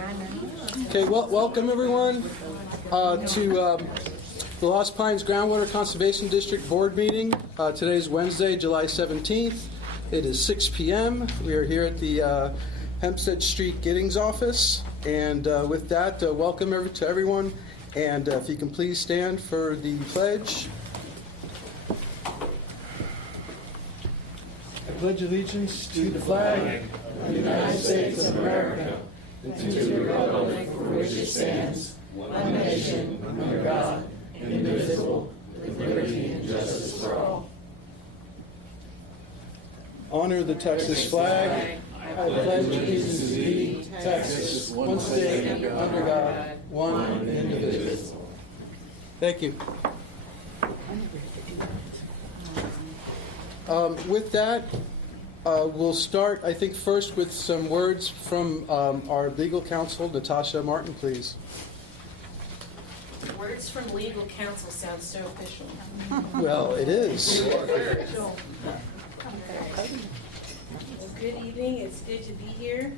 Okay, well, welcome everyone to the Lost Pines Groundwater Conservation District Board meeting. Today is Wednesday, July 17th. It is 6 p.m. We are here at the Hempstead Street Giddings office. And with that, welcome to everyone. And if you can please stand for the pledge. I pledge allegiance to the flag of the United States of America, and to the republic for which it stands, one nation, under God, indivisible, with liberty and justice for all. Honor the Texas flag. I pledge allegiance to thee, Texas, one state, under God, one and indivisible. Thank you. With that, we'll start, I think, first with some words from our legal counsel, Natasha Martin, please. Words from legal counsel sound so official. Well, it is. Well, good evening. It's good to be here.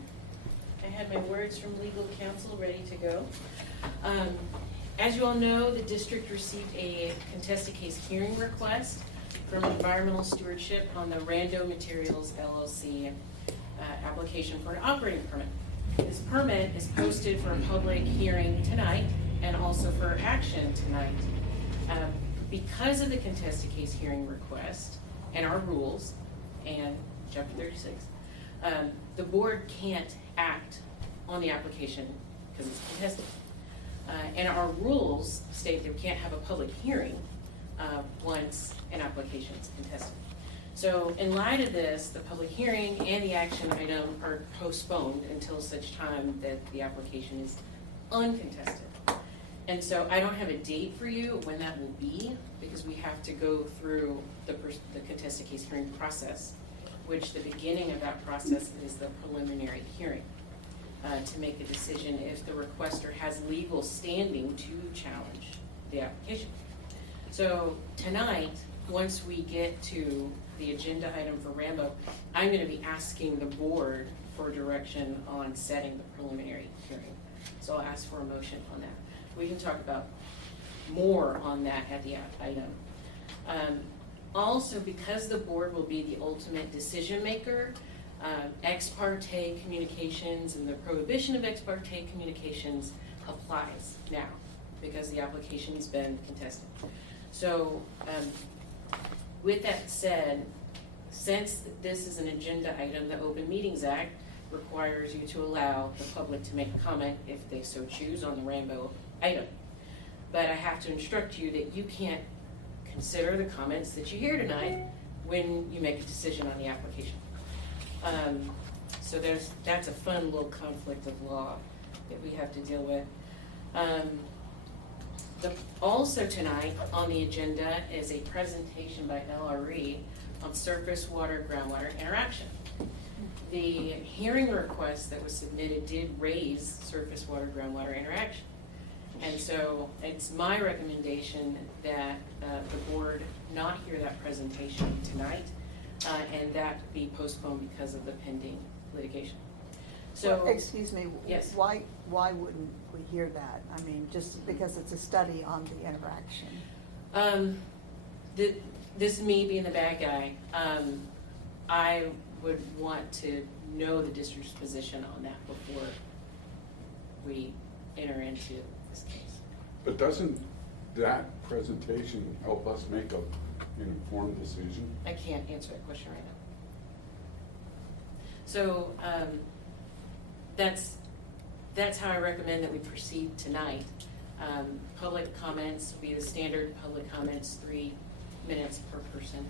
I have my words from legal counsel ready to go. As you all know, the district received a contested case hearing request from Environmental Stewardship on the Rando Materials LLC application for an operating permit. This permit is posted for a public hearing tonight and also for action tonight. Because of the contested case hearing request and our rules and Chapter 36, the board can't act on the application because it's contested. And our rules state that we can't have a public hearing once an application is contested. So in light of this, the public hearing and the action item are postponed until such time that the application is uncontested. And so I don't have a date for you when that will be, because we have to go through the contested case hearing process, which the beginning of that process is the preliminary hearing to make a decision if the requester has legal standing to challenge the application. So tonight, once we get to the agenda item for Rambo, I'm going to be asking the board for direction on setting the preliminary hearing. So I'll ask for a motion on that. We can talk about more on that at the item. Also, because the board will be the ultimate decision maker, ex parte communications and the prohibition of ex parte communications applies now because the application's been contested. So with that said, since this is an agenda item, the Open Meetings Act requires you to allow the public to make a comment if they so choose on the Rambo item. But I have to instruct you that you can't consider the comments that you hear tonight when you make a decision on the application. So that's a fun little conflict of law that we have to deal with. Also tonight on the agenda is a presentation by LRE on surface water groundwater interaction. The hearing request that was submitted did raise surface water groundwater interaction. And so it's my recommendation that the board not hear that presentation tonight and that be postponed because of the pending litigation. So, well, excuse me, yes. Why wouldn't we hear that? I mean, just because it's a study on the interaction. This me being the bad guy, I would want to know the district's position on that before we enter into this case. But doesn't that presentation help us make an informed decision? I can't answer that question right now. So that's how I recommend that we proceed tonight. Public comments will be the standard public comments, 3 minutes per person.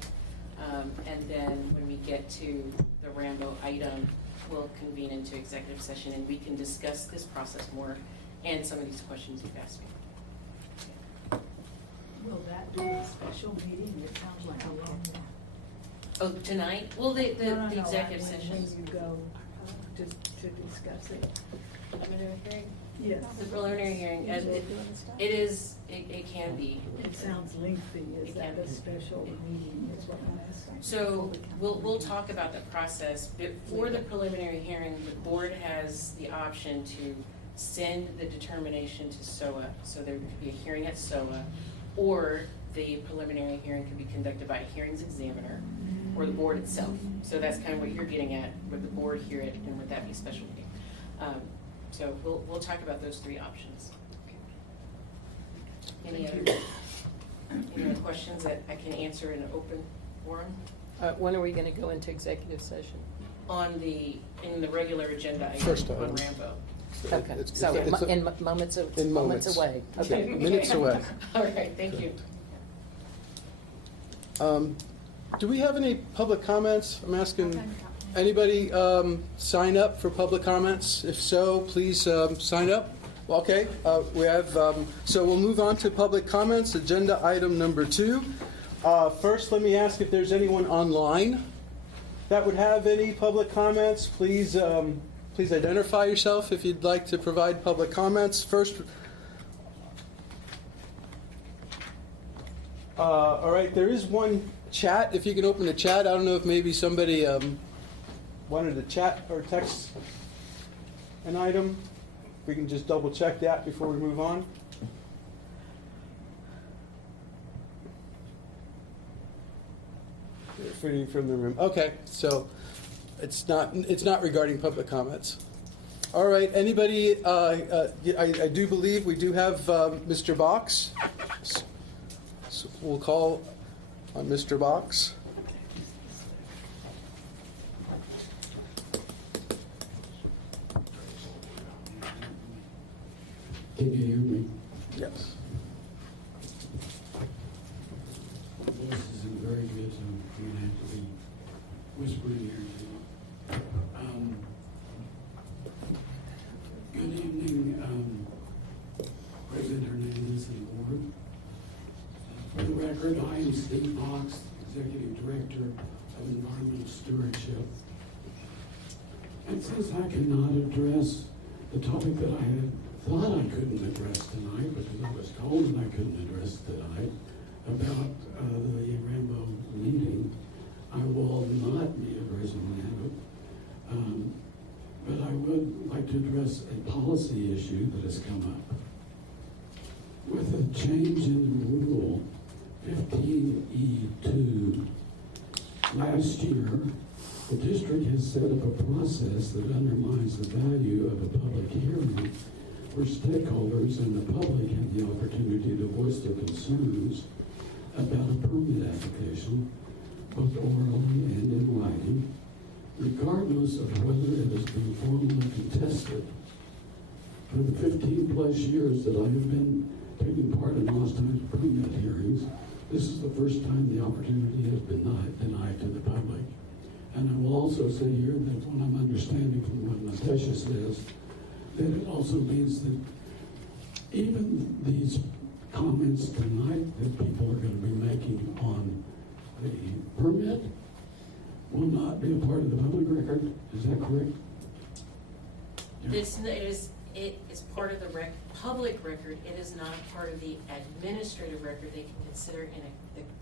And then when we get to the Rambo item, we'll convene into executive session and we can discuss this process more and some of these questions you've asked me. Will that be a special meeting? It sounds like a long one. Oh, tonight? Well, the No, executive when session. you go to discuss it. Preliminary hearing? Yes. The preliminary hearing, it can be. It sounds lengthy. Is that a special meeting is what I'm asking? So we'll talk about the process. Before the preliminary hearing, the board has the option to send the determination to SOA, so there could be a hearing at SOA, or the preliminary hearing could be conducted by a hearings examiner or the board itself. So that's kind of what you're getting at, would the board hear it, and would that be special meeting? So we'll talk about those three options. Any other questions that I can answer in an open forum? When are we going to go into executive session? In the regular agenda item First on item. Rambo. Okay, It's- so it's a- in moments in moments. away. Okay. Yeah, minutes away. All right, thank you. Do we have any public comments? I'm asking, anybody sign up for public comments? If so, please sign up. Well, okay, we have, so we'll move on to public comments, agenda item number 2. First, let me ask if there's anyone online that would have any public comments. Please, please identify yourself if you'd like to provide public comments. First, all right, there is one chat. If you can open the chat, I don't know if maybe somebody wanted to chat or text an item. If we can just double check that before we move on. Reading from the room. Okay, so it's not regarding public comments. All right, anybody? I do believe we do have Mr. Box. So we'll call on Mr. Box. Can you hear me? Yes. My voice isn't very good, so I'm going to have to be whispering here too. Good evening, President Hernandez and board. For the record, I am Steve Box, Executive Director of Environmental Stewardship. And since I cannot address the topic that I had thought I couldn't address tonight, because I was told that I couldn't address tonight, about the Rambo meeting, I will not be addressing that. But I would like to address a policy issue that has come up. With a change in Rule 15E2 last year, the district has set up a process that undermines the value of a public hearing where stakeholders and the public have the opportunity to voice their concerns about a permit application, both orally and in writing, regardless of whether it has been formally contested. For the 15-plus years that I have been taking part in lost times permit hearings, this is the first time the opportunity has been denied to the public. And I will also say here that what I'm understanding from what Natasha says, that it also means that even these comments tonight that people are going to be making on the permit will not be a part of the public record. Is that correct? It is part of the public record. It is not part of the administrative record they can consider in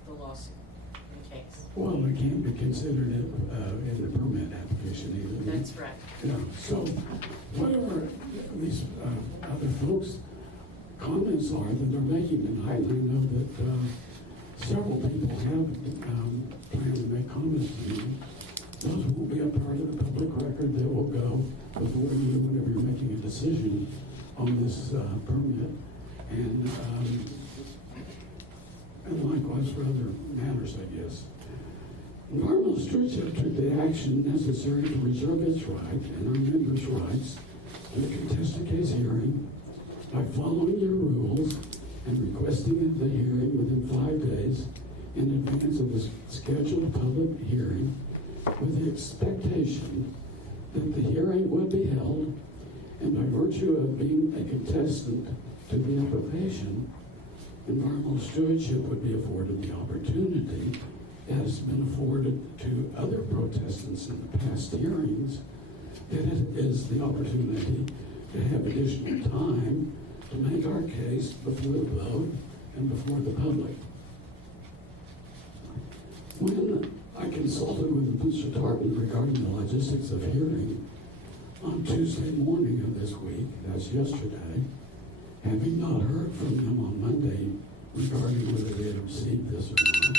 the lawsuit, in the case. Well, it can't be considered in the permit application either. That's right. Yeah, so whatever these other folks' comments are that they're making tonight, and I know that several people have planned to make comments to me, those won't be a part of the public record. They will go before you whenever you're making a decision on this permit, and likewise for other matters, I guess. Environmental stewardship took the action necessary to reserve its right and our members' rights to a contested case hearing by following your rules and requesting the hearing within 5 days in advance of the scheduled public hearing, with the expectation that the hearing would be held, and by virtue of being a contestant to the application, environmental stewardship would be afforded the opportunity that has been afforded to other protestants in the past hearings, that it is the opportunity to have additional time to make our case before the vote and before the public. When I consulted with Mr. Tartan regarding the logistics of hearing on Tuesday morning of this week, that's yesterday, having not heard from them on Monday regarding whether they had received this or not,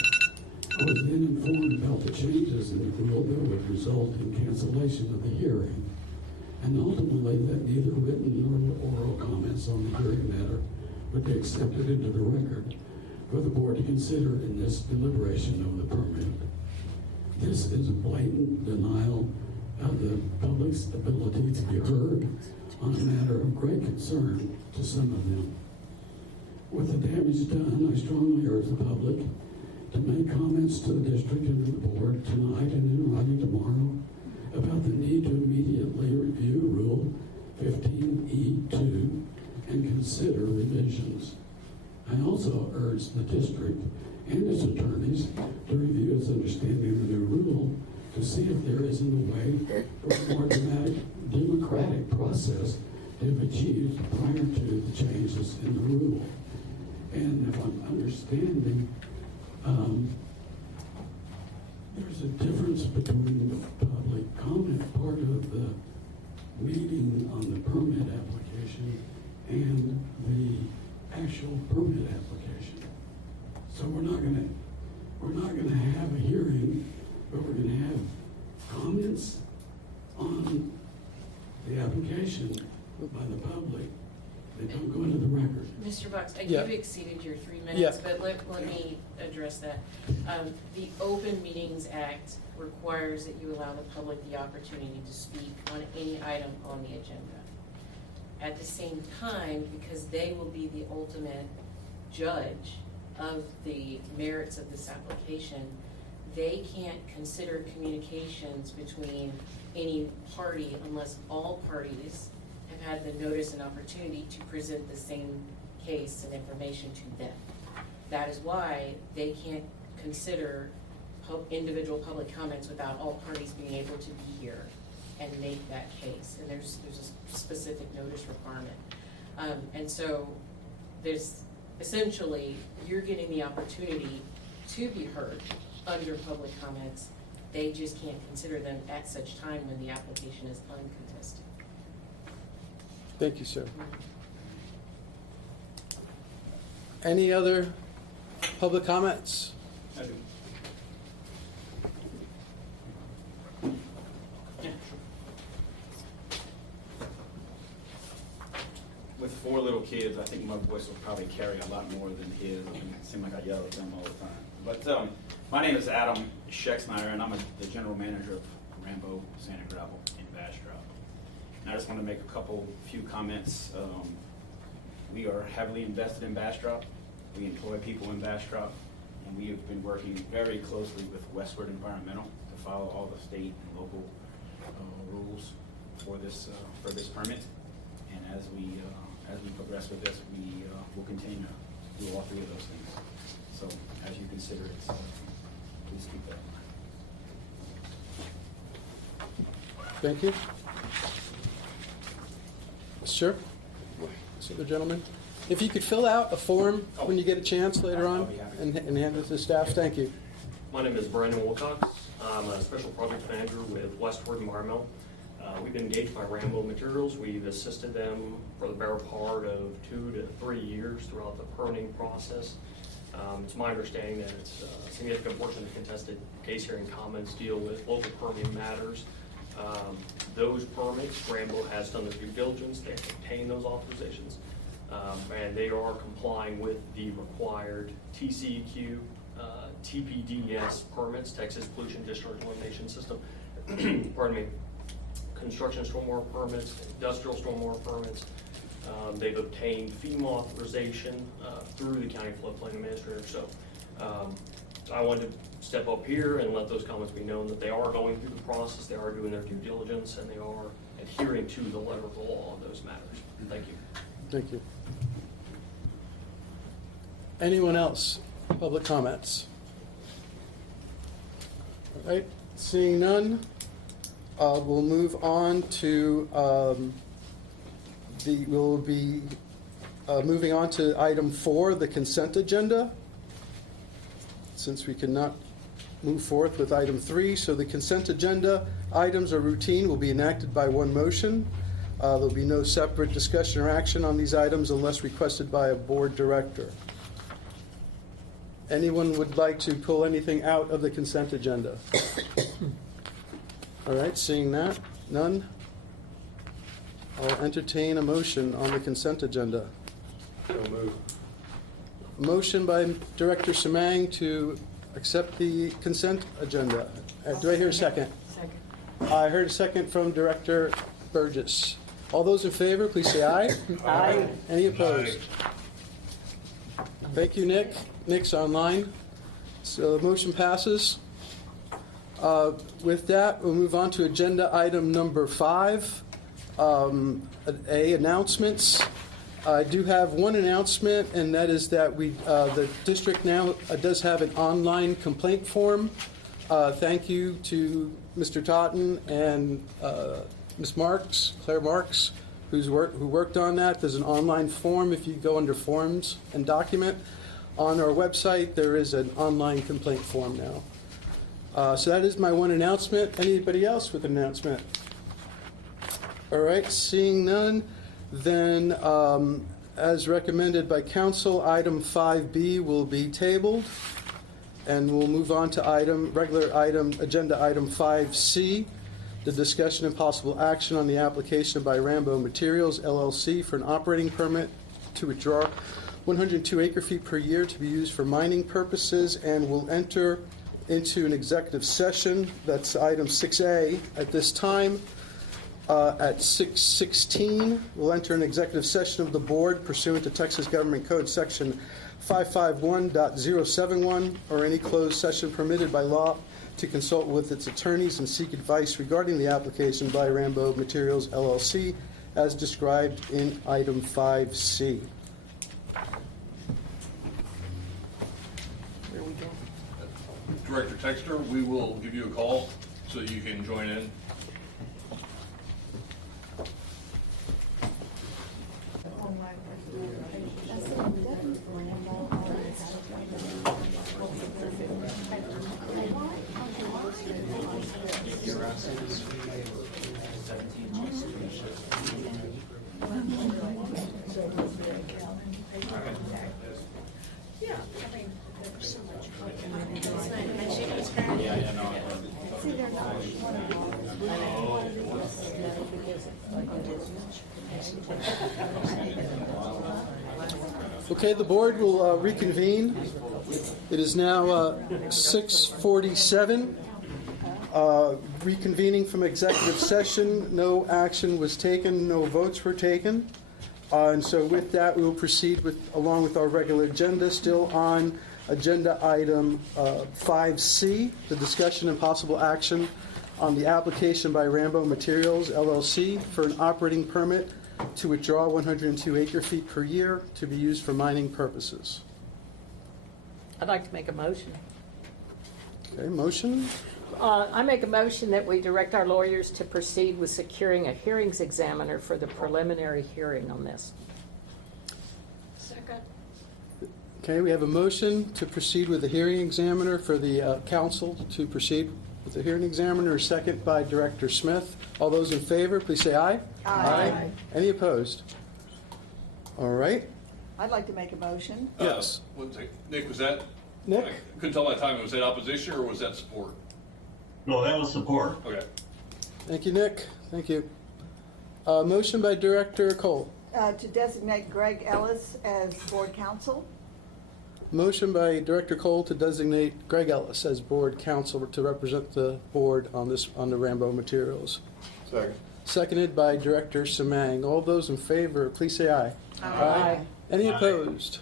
I was then informed about the changes in the rule that would result in cancellation of the hearing, and ultimately that neither written nor oral comments on the hearing matter would be accepted into the record for the board to consider in this deliberation of the permit. This is a blatant denial of the public's ability to be heard on a matter of great concern to some of them. With the damage done, I strongly urge the public to make comments to the district and to the board tonight and in writing tomorrow about the need to immediately review Rule 15E2 and consider revisions. I also urge the district and its attorneys to review its understanding of the new rule to see if there isn't a way for a more democratic process to have achieved prior to the changes in the rule. And if I'm understanding, there's a difference between the public comment part of the meeting on the permit application and the actual permit application. So we're not gonna have a hearing, but we're gonna have comments on the application by the public that don't go into the record. Mr. Box, Yeah. you've exceeded your 3 minutes, Yeah. but let me address that. The Open Meetings Act requires that you allow the public the opportunity to speak on any item on the agenda. At the same time, because they will be the ultimate judge of the merits of this application, they can't consider communications between any party unless all parties have had the notice and opportunity to present the same case and information to them. That is why they can't consider individual public comments without all parties being able to be here and make that case. And there's a specific notice requirement. And so there's essentially, you're getting the opportunity to be heard under public comments. They just can't consider them at such time when the application is uncontested. Thank you, sir. Any other public comments? I do. With 4 little kids, I think my voice will probably carry a lot more than his. It seems like I yell at them all the time. But my name is Adam Schexnayder, and I'm the general manager of Rambo Sand and Gravel in Bastrop. And I just want to make a few comments. We are heavily invested in Bastrop. We employ people in Bastrop, and we have been working very closely with Westward Environmental to follow all the state and local rules for this permit. And as we progress with this, we will continue to do all 3 of those things. So as you consider it, please keep that in mind. Thank you. Sure. This other gentleman. If you could fill out a form when you get a chance later on and hand it to staff, thank you. My name is Brandon Wilcox. I'm a special project manager with Westward Environmental. We've been engaged by Rambo Materials. We've assisted them for the better part of 2 to 3 years throughout the permitting process. It's my understanding that it's a significant portion of the contested case hearing comments deal with local permitting matters. Those permits, Rambo has done the due diligence, they have obtained those authorizations, and they are complying with the required TCEQ, TPDES permits, Texas Pollution Discharge Elimination System, pardon me, construction stormwater permits, industrial stormwater permits. They've obtained FEMA authorization through the county floodplain administrator. So I wanted to step up here and let those comments be known that they are going through the process, they are doing their due diligence, and they are adhering to the letter of the law on those matters. Thank you. Thank you. Anyone else? Public comments? All right, seeing none, we'll move on to we'll be moving on to item 4, the consent agenda. Since we cannot move forth with item 3, so the consent agenda items are routine, will be enacted by one motion. There'll be no separate discussion or action on these items unless requested by a board director. Anyone would like to pull anything out of the consent agenda? All right, seeing that, none? I'll entertain a motion on the consent agenda. So moved. Motion by Director Semang to accept the consent agenda. Do I hear a second? Second. I heard a second from Director Burgess. All those in favor, please say aye. Aye. Any opposed? Thank you, Nick. Nick's online. So the motion passes. With that, we'll move on to agenda item number 5, announcements. I do have one announcement, and that is that the district now does have an online complaint form. Thank you to Mr. Totten and Ms. Marks, Claire Marks, who worked on that. There's an online form. If you go under forms and document on our website, there is an online complaint form now. So that is my one announcement. Anybody else with an announcement? All right, seeing none, then as recommended by council, item 5B will be tabled, and we'll move on to agenda item 5C, the discussion and possible action on the application by Rambo Materials LLC for an operating permit to withdraw 102 acre-feet per year to be used for mining purposes, and will enter into an executive session. That's item 6A at this time. At 6:16, we'll enter an executive session of the board pursuant to Texas Government Code Section 551.071, or any closed session permitted by law, to consult with its attorneys and seek advice regarding the application by Rambo Materials LLC as described in item 5C. Where are we going? Director Texter, we will give you a call so that you can join in. Okay, the board will reconvene. It is now 6:47. Reconvening from executive session, no action was taken, no votes were taken. And so with that, we will proceed along with our regular agenda, still on agenda item 5C, the discussion and possible action on the application by Rambo Materials LLC for an operating permit to withdraw 102 acre-feet per year to be used for mining purposes. I'd like to make a motion. Okay, motion? I make a motion that we direct our lawyers to proceed with securing a hearings examiner for the preliminary hearing on this. Second. Okay, we have a motion to proceed with the hearing examiner for the council to proceed with the hearing examiner, second by Director Smith. All those in favor, please say aye. Aye. Any opposed? All right. I'd like to make a motion. Yes. Nick, was that? Nick? I couldn't tell that time. Was that opposition or was that support? No, that was support. Okay. Thank you, Nick. Thank you. Motion by Director Cole. To designate Greg Ellis as board counsel. Motion by Director Cole to designate Greg Ellis as board counsel to represent the board on the Rambo Materials. Second. Seconded by Director Semang. All those in favor, please say aye. Aye. Any opposed?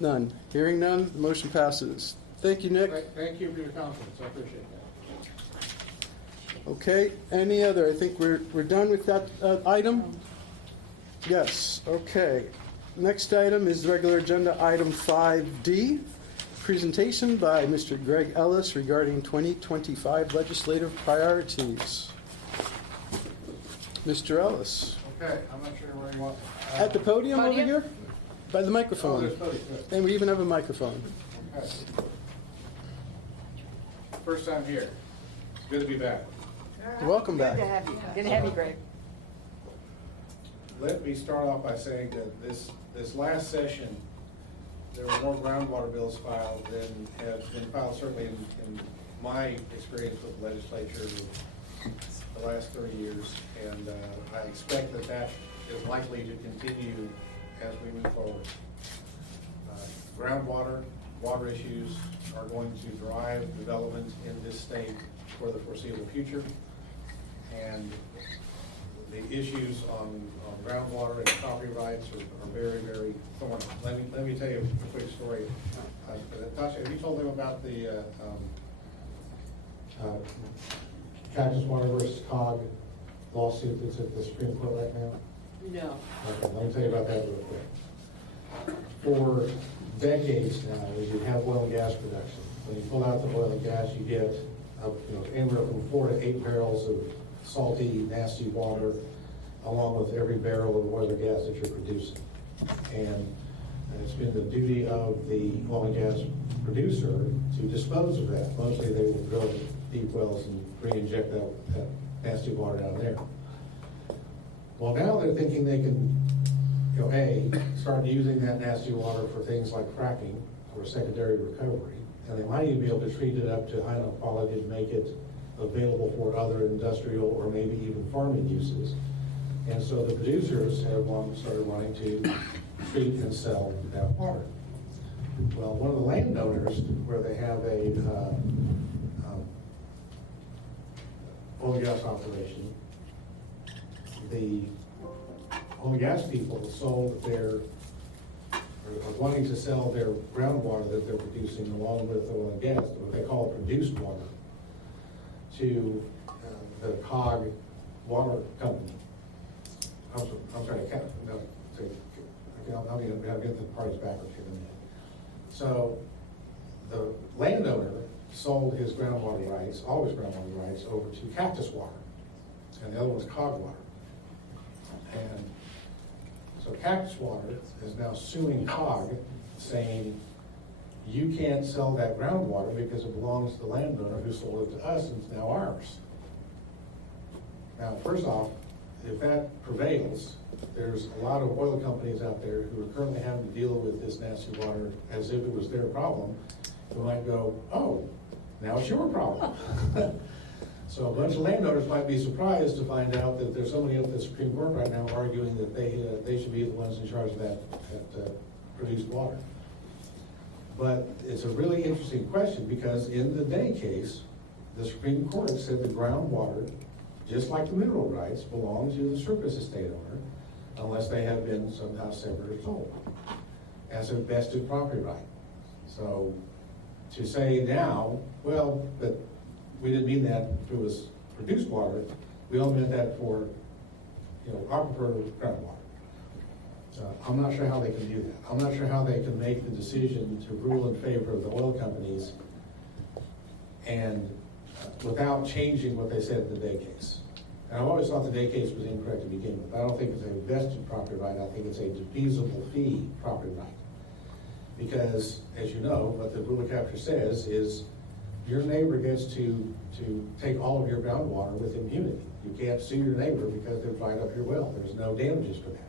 None. Hearing none, the motion passes. Thank you, Nick. Thank you for your confidence, I appreciate that. Okay, any other? I think we're done with that item? Yes, okay. Next item is regular agenda item 5D, presentation by Mr. Greg Ellis regarding 2025 legislative priorities. Mr. Ellis. Okay, I'm not sure where you want. At the podium over Podium? here? By the Oh, microphone. there's plenty, good. And we even have a microphone. Okay. First time here. Good to be back. Welcome back. Good to have you. Good to have you, Greg. let me start off by saying that this last session, there were more groundwater bills filed than have been filed certainly in my experience with the legislature the last 30 years. And I expect that that is likely to continue as we move forward. Groundwater, water issues are going to drive development in this state for the foreseeable future. And the issues on groundwater and property rights are very, very thorny. Let me tell you a quick story. Tasha, have you told them about the Cactus Water versus COG lawsuit that's at the Supreme Court right now? No. Okay, let me tell you about that real quick. For decades now, as you have oil and gas production, when you pull out the oil and gas, you get anywhere from 4 to 8 barrels of salty, nasty water, along with every barrel of oil and gas that you're producing. And it's been the duty of the oil and gas producer to dispose of that. Mostly they will drill deep wells and re-inject that nasty water down there. Well, now they're thinking they can, start using that nasty water for things like fracking or secondary recovery. And they might even be able to treat it up to high enough quality to make it available for other industrial or maybe even farming uses. And so the producers have started wanting to treat and sell that water. Well, one of the landowners, where they have a oil and gas operation, the oil and gas people sold are wanting to sell their groundwater that they're producing along with oil and gas, what they call produced water, to the COG water company. I'm sorry, I'll get the parties backwards here in a minute. So the landowner sold his groundwater rights, all his groundwater rights, over to Cactus Water, and the other one's COG Water. And so Cactus Water is now suing COG, saying, you can't sell that groundwater because it belongs to the landowner who sold it to us, and it's now ours. Now, first off, if that prevails, there's a lot of oil companies out there who are currently having to deal with this nasty water as if it was their problem, who might go, oh, now it's your problem. So a bunch of landowners might be surprised to find out that there's somebody at the Supreme Court right now arguing that they should be the ones in charge of that produced water. But it's a really interesting question, because in the Day case, the Supreme Court said the groundwater, just like the mineral rights, belong to the surface estate owner unless they have been somehow severed or sold as a vested property right. So to say now, well, but we didn't mean that if it was produced water, we only meant that for, aquifer groundwater. I'm not sure how they can do that. I'm not sure how they can make the decision to rule in favor of the oil companies and without changing what they said in the Day case. And I've always thought the Day case was incorrect to begin with. I don't think it's a vested property right. I think it's a defeasible fee property right. Because, as you know, what the rule of capture says is your neighbor gets to take all of your groundwater with impunity. You can't sue your neighbor because they've dried up your well. There's no damages for that.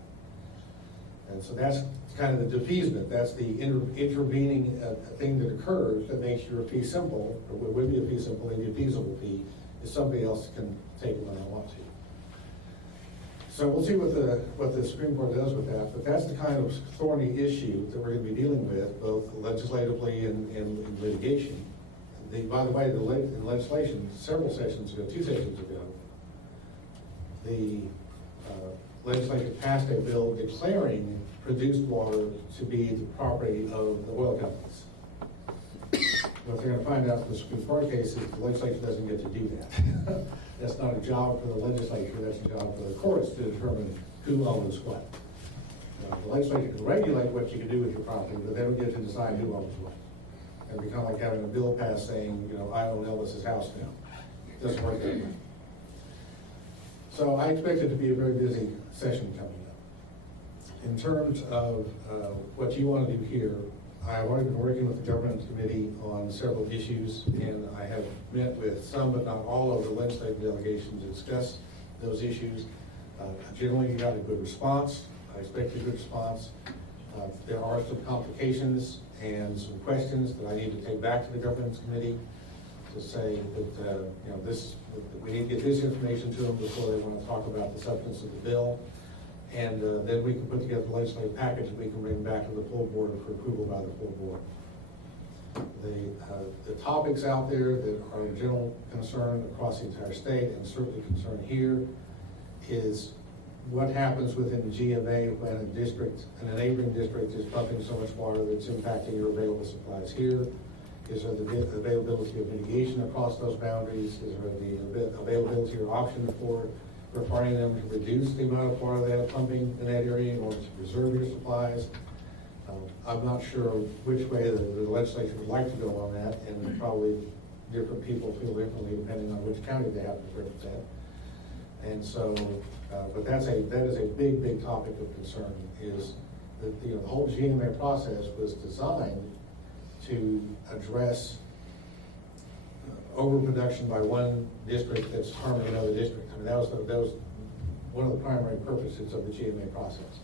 And so that's kind of the defeasement. That's the intervening thing that occurs that makes your fee simple, or what would be a fee simple, a defeasible fee, is somebody else can take it when they want to. So we'll see what the Supreme Court does with that, but that's the kind of thorny issue that we're going to be dealing with, both legislatively and in litigation. By the way, in legislation, several sessions ago, 2 sessions ago, the legislature passed a bill declaring produced water to be the property of the oil companies. What they're going to find out in the Supreme Court case is the legislature doesn't get to do that. That's not a job for the legislature, that's a job for the courts to determine who owns what. The legislature can regulate what you can do with your property, but they don't get to decide who owns what. It'd be kind of like having a bill passed saying, I own Elvis's house now. It doesn't work that way. So I expect it to be a very busy session coming up. In terms of what you want to do here, I've already been working with the government committee on several issues, and I have met with some but not all of the legislative delegations to discuss those issues. Generally, you got a good response. I expect a good response. There are some complications and some questions that I need to take back to the governance committee to say that, we need to get this information to them before they want to talk about the substance of the bill. And then we can put together the legislative package that we can bring back to the full board for approval by the full board. The topics out there that are of general concern across the entire state and certainly concern here is what happens within the GMA when a district, and a neighboring district is pumping so much water that's impacting your available supplies here. Is there the availability of mitigation across those boundaries? Is there the availability or option for requiring them to reduce the amount of water they have pumping in that area in order to preserve your supplies? I'm not sure which way the legislature would like to go on that, and probably different people feel differently depending on which county they have to represent. And so, but that is a big, big topic of concern, is that the whole GMA process was designed to address overproduction by one district that's harming another district. I mean, that was one of the primary purposes of the GMA process.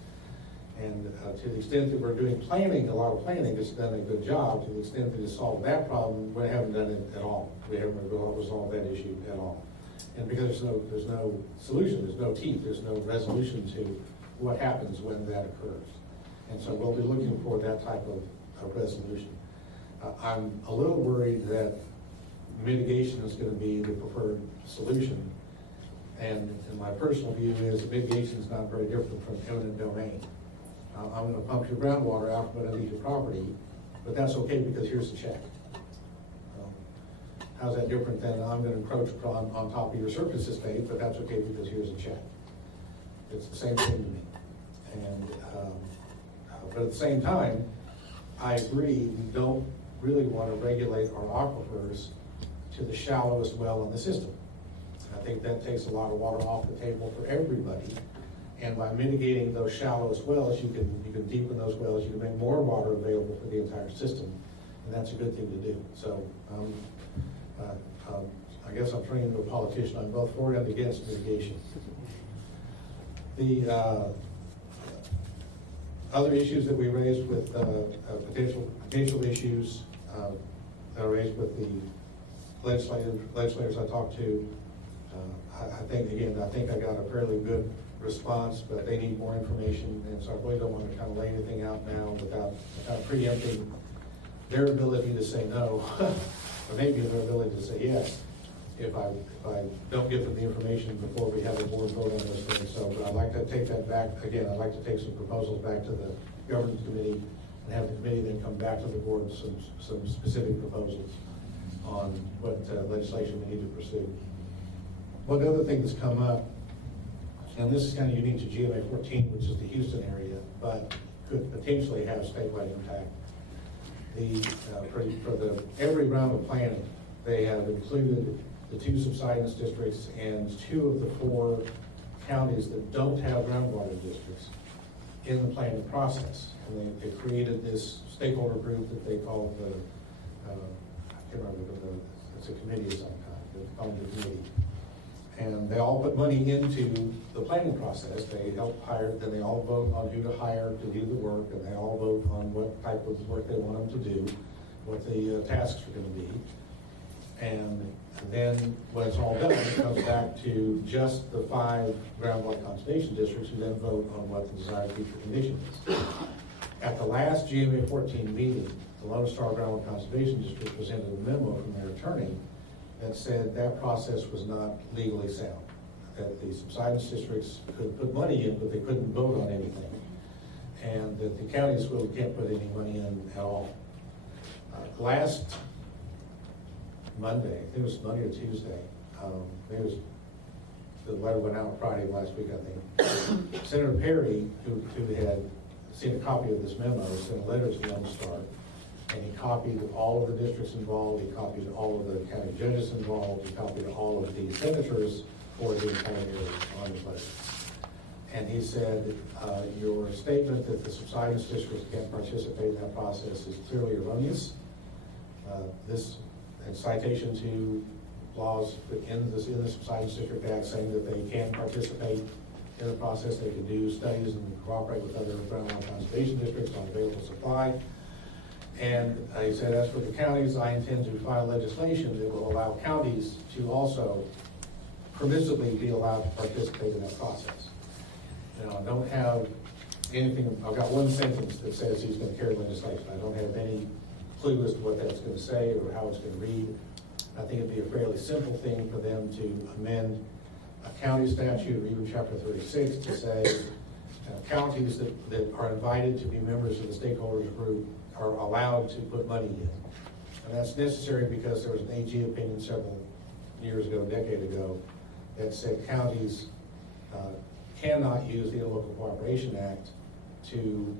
And to the extent that we're doing planning, a lot of planning, it's done a good job. To the extent that it's solved that problem, we haven't done it at all. We haven't resolved that issue at all. And because there's no solution, there's no teeth, there's no resolution to what happens when that occurs. And so we'll be looking for that type of resolution. I'm a little worried that mitigation is going to be the preferred solution. And my personal view is that mitigation is not very different from eminent domain. I'm going to pump your groundwater out from underneath your property, but that's okay because here's the check. How's that different than I'm going to encroach on top of your surface estate, but that's okay because here's a check? It's the same thing to me. And but at the same time, I agree we don't really want to regulate our aquifers to the shallowest well in the system. I think that takes a lot of water off the table for everybody. And by mitigating those shallowest wells, you can deepen those wells, you can make more water available for the entire system, and that's a good thing to do. So I guess I'm turning into a politician. I'm both for and against mitigation. The other issues that we raised with potential issues that are raised with the legislators I talked to, I think I got a fairly good response, but they need more information, and so I really don't want to kind of lay anything out now without preempting their ability to say no, or maybe their ability to say yes, if I don't give them the information before we have a board vote on this thing. So, but I'd like to take that back, again, I'd like to take some proposals back to the governance committee and have the committee then come back to the board with some specific proposals on what legislation we need to pursue. One other thing that's come up, and this is kind of unique to GMA 14, which is the Houston area, but could potentially have statewide impact. For every round of planning, they have included the 2 subsidence districts and 2 of the 4 counties that don't have groundwater districts in the planning process. And they created this stakeholder group that they call I can't remember, it's a committee of some kind, they call it the committee. And they all put money into the planning process. They help hire, then they all vote on who to hire to do the work, and they all vote on what type of work they want them to do, what the tasks are going to be. And then when it's all done, it comes back to just the 5 groundwater conservation districts who then vote on what the desired future condition is. At the last GMA 14 meeting, the Lone Star Groundwater Conservation District presented a memo from their attorney that said that process was not legally sound, that the subsidence districts could put money in, but they couldn't vote on anything, and that the counties really can't put any money in at all. Last Monday, I think it was Monday or Tuesday, the letter went out Friday last week, I think. Senator Perry, who had seen a copy of this memo, sent a letter to Lone Star, and he copied all of the districts involved, he copied all of the county judges involved, he copied all of the senators for the entire area on the letter. And he said, your statement that the subsidence districts can't participate in that process is clearly erroneous. This, and citation to laws in the Subsidence District Act saying that they can participate in the process. They can do studies and cooperate with other groundwater conservation districts on available supply. And he said, as for the counties, I intend to file legislation that will allow counties to also permissibly be allowed to participate in that process. Now, I don't have anything, I've got one sentence that says he's going to carry legislation. I don't have any clue as to what that's going to say or how it's going to read. I think it'd be a fairly simple thing for them to amend a county statute or even chapter 36 to say counties that are invited to be members of the stakeholders group are allowed to put money in. And that's necessary because there was an AG opinion several years ago, a decade ago, that said counties cannot use the Interlocal Cooperation Act to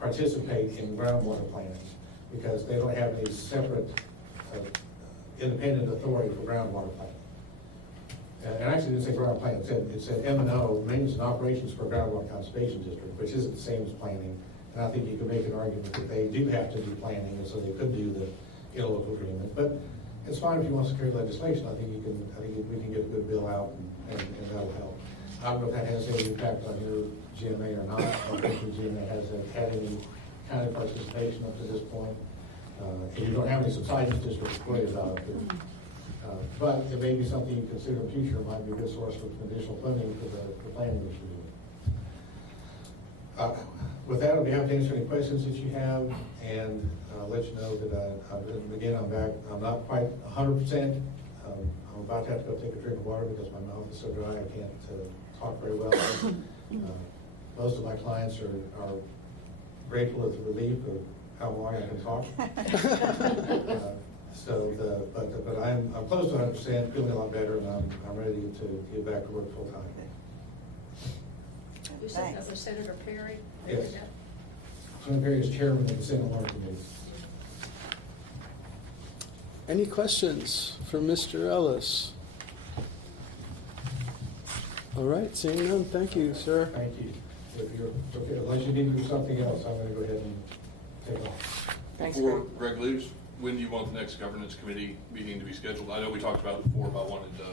participate in groundwater planning because they don't have any separate independent authority for groundwater planning. And actually, it didn't say groundwater planning, it said M&O, Maintenance and Operations for Groundwater Conservation District, which isn't the same as planning. And I think you can make an argument that they do have to do planning, and so they could do the interlocal agreement. But it's fine if you want to secure legislation. I think we can get a good bill out, and that'll help. I don't know if that has any impact on your GMA or not. I don't think the GMA has had any kind of participation up to this point. And you don't have any subsidence districts to worry about. But it may be something you consider in the future. It might be a good source for some additional funding for the planning that you're doing. With that, I'll be happy to answer any questions that you have, and let you know that again, I'm back. I'm not quite 100%. I'm about to have to go take a drink of water because my mouth is so dry I can't talk very well. Most of my clients are grateful at the relief of how long I can talk. But I'm close to 100%, feeling a lot better, and I'm ready to get back to work full time. As Senator Perry? Yes. Senator Perry is chairman of the Senate Warrant Committee. Any questions for Mr. Ellis? All right, seeing none, thank you, sir. Thank you. If you're okay, unless you need to do something else, I'm going to go ahead and take off. Thanks, Before Greg. Greg leaves, when do you want the next governance committee meeting to be scheduled? I know we talked about it before, but I wanted to,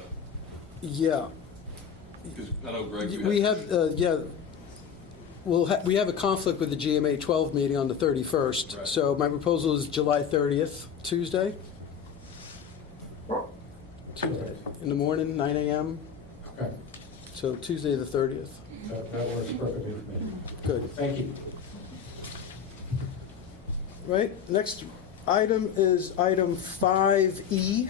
Yeah, because I know Greg. we have, we have a conflict with the GMA 12 meeting on the 31st. Right. So my proposal is July 30th, Tuesday. In the morning, 9 a.m. Okay. So Tuesday the 30th. That works perfectly for me. Good. Thank you. Right, next item is item 5E,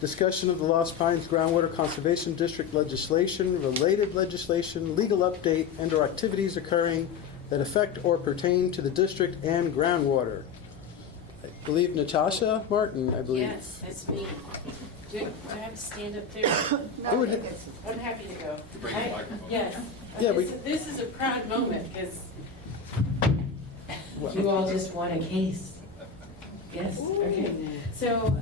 discussion of the Lost Pines Groundwater Conservation District legislation, related legislation, legal update, and/or activities occurring that affect or pertain to the district and groundwater. I believe Natasha Martin, I believe. Yes, that's me. Do I have to stand up there? I would- I'm happy to go. Bring the microphone. Yes. Yeah, This is a proud moment because you all just won a case. Yes, okay. So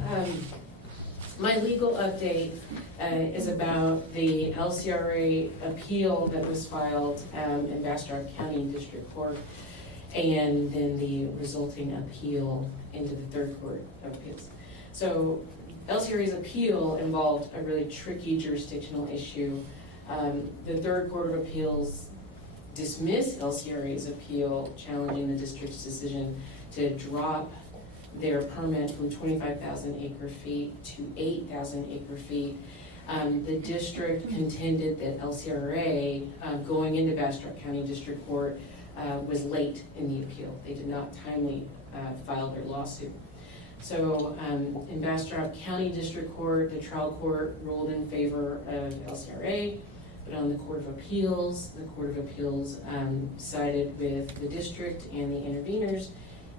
my legal update is about the LCRA appeal that was filed in Bastrop County District Court, and then the resulting appeal into the Third Court of Appeals. So LCRA's appeal involved a really tricky jurisdictional issue. The Third Court of Appeals dismissed LCRA's appeal challenging the district's decision to drop their permit from 25,000 acre feet to 8,000 acre feet. The district contended that LCRA, going into Bastrop County District Court, was late in the appeal. They did not timely file their lawsuit. So in Bastrop County District Court, the trial court ruled in favor of LCRA, but on the Court of Appeals, sided with the district and the interveners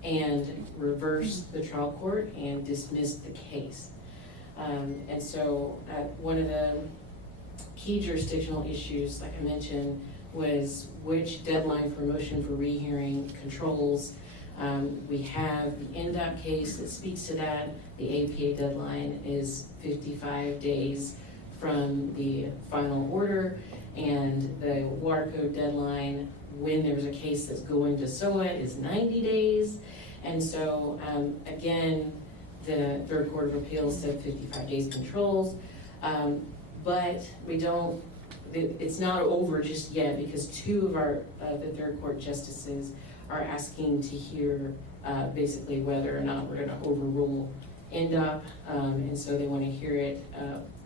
and reversed the trial court and dismissed the case. And so one of the key jurisdictional issues, like I mentioned, was which deadline for motion for rehearing controls. We have the NDOT case that speaks to that. The APA deadline is 55 days from the final order, and the water code deadline when there's a case that's going to SOA is 90 days. And so, again, the Third Court of Appeals said 55 days controls, but we don't it's not over just yet because two of the third court justices are asking to hear basically whether or not we're gonna overrule NDOT, and so they wanna hear it.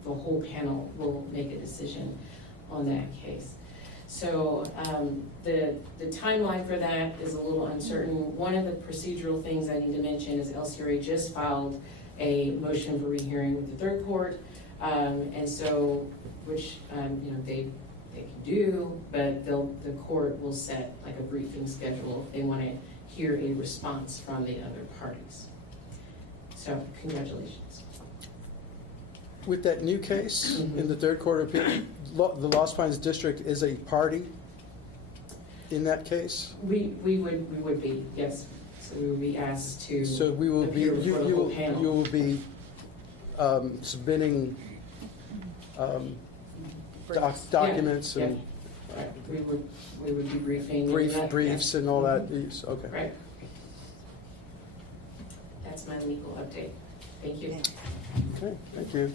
The whole panel will make a decision on that case. So the timeline for that is a little uncertain. One of the procedural things I need to mention is LCRA just filed a motion for rehearing with the third court, and so which they can do, but the court will set like a briefing schedule if they want to hear a response from the other parties. So congratulations. With that new case in the third court of appeal, the Lost Pines District is a party in that case? We would be, yes. So we would be asked to So we will be, appear before the whole panel. you will be submitting documents Yeah, and yeah. Right. We would be briefing. briefs and all that, okay. Right. That's my legal update. Thank you. Okay, thank you.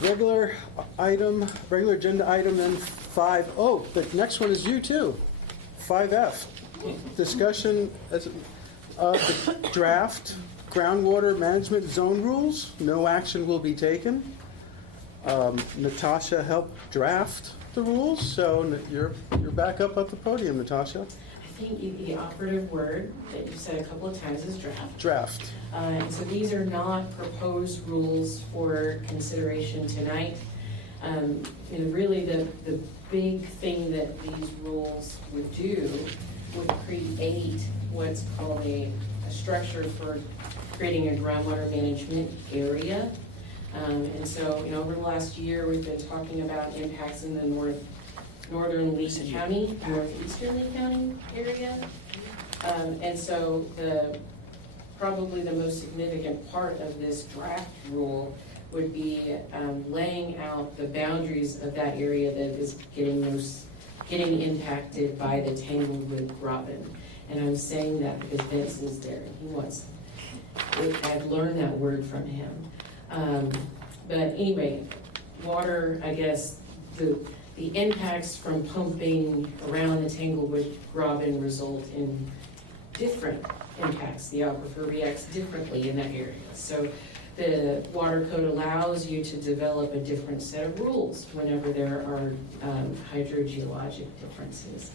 Regular agenda item, then 5, oh, the next one is you too, 5F. Discussion of the draft groundwater management zone rules. No action will be taken. Natasha helped draft the rules, so you're back up at the podium, Natasha. I think the operative word that you said a couple of times is draft. Draft. And so these are not proposed rules for consideration tonight. Really the big thing that these rules would do would create what's called a structure for creating a groundwater management area. And so, over the last year, we've been talking about impacts in the northern Lee County, northeastern Lee County area. And so probably the most significant part of this draft rule would be laying out the boundaries of that area that is getting impacted by the Tanglewood Robin. And I'm saying that because Vince is there. I've learned that word from him. But anyway, water, I guess, the impacts from pumping around the Tanglewood Robin result in different impacts. The aquifer reacts differently in that area. So the water code allows you to develop a different set of rules whenever there are hydrogeologic differences.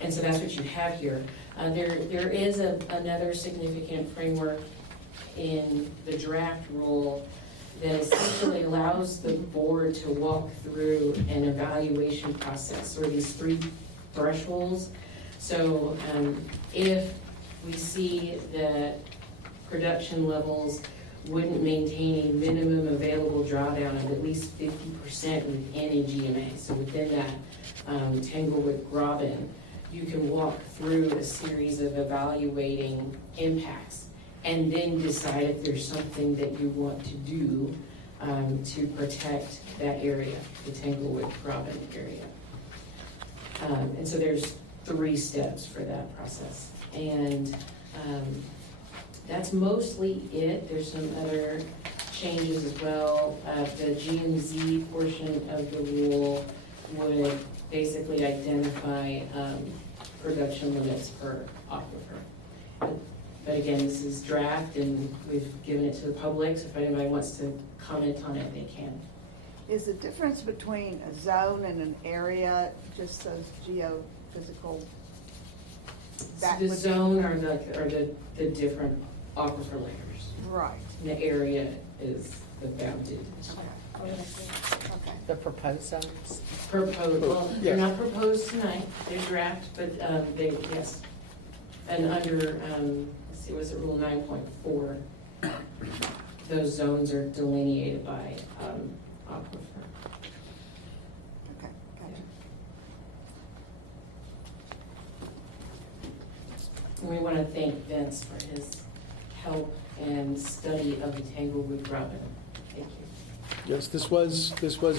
And so that's what you have here. There is another significant framework in the draft rule that essentially allows the board to walk through an evaluation process, or these 3 thresholds. So if we see that production levels wouldn't maintain a minimum available drawdown of at least 50% within a GMA, so within that Tanglewood Robin, you can walk through a series of evaluating impacts and then decide if there's something that you want to do to protect that area, the Tanglewood Robin area. And so there's 3 steps for that process. And that's mostly it. There's some other changes as well. The GMZ portion of the rule would basically identify production limits per aquifer. But again, this is draft and we've given it to the public, so if anybody wants to comment on it, they can. Is the difference between a zone and an area just those geophysical? So the zone are the different aquifer layers. Right. And the area is the bounded. Okay. The proposed zones? Proposed, well, they're Yes. not proposed tonight, they're draft, but yes. And under, let's see, was it Rule 9.4? Those zones are delineated by aquifer. Okay, gotcha. And we want to thank Vince for his help and study of the Tanglewood Robin. Thank you. Yes, this was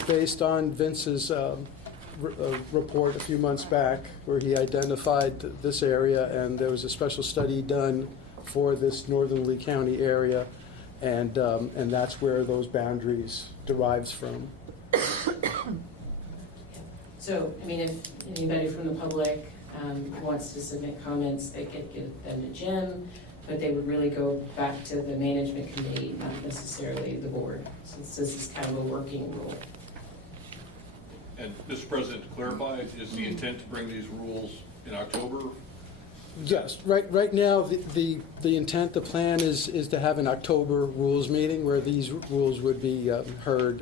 based on Vince's report a few months back where he identified this area, and there was a special study done for this northern Lee County area, and that's where those boundaries derives from. So, I mean, if anybody from the public wants to submit comments, they could give them to Jim, but they would really go back to the management committee, not necessarily the board, since this is kind of a working rule. And Mr. President, to clarify, is the intent to bring these rules in October? Yes, right now, the intent, the plan is to have an October rules meeting where these rules would be heard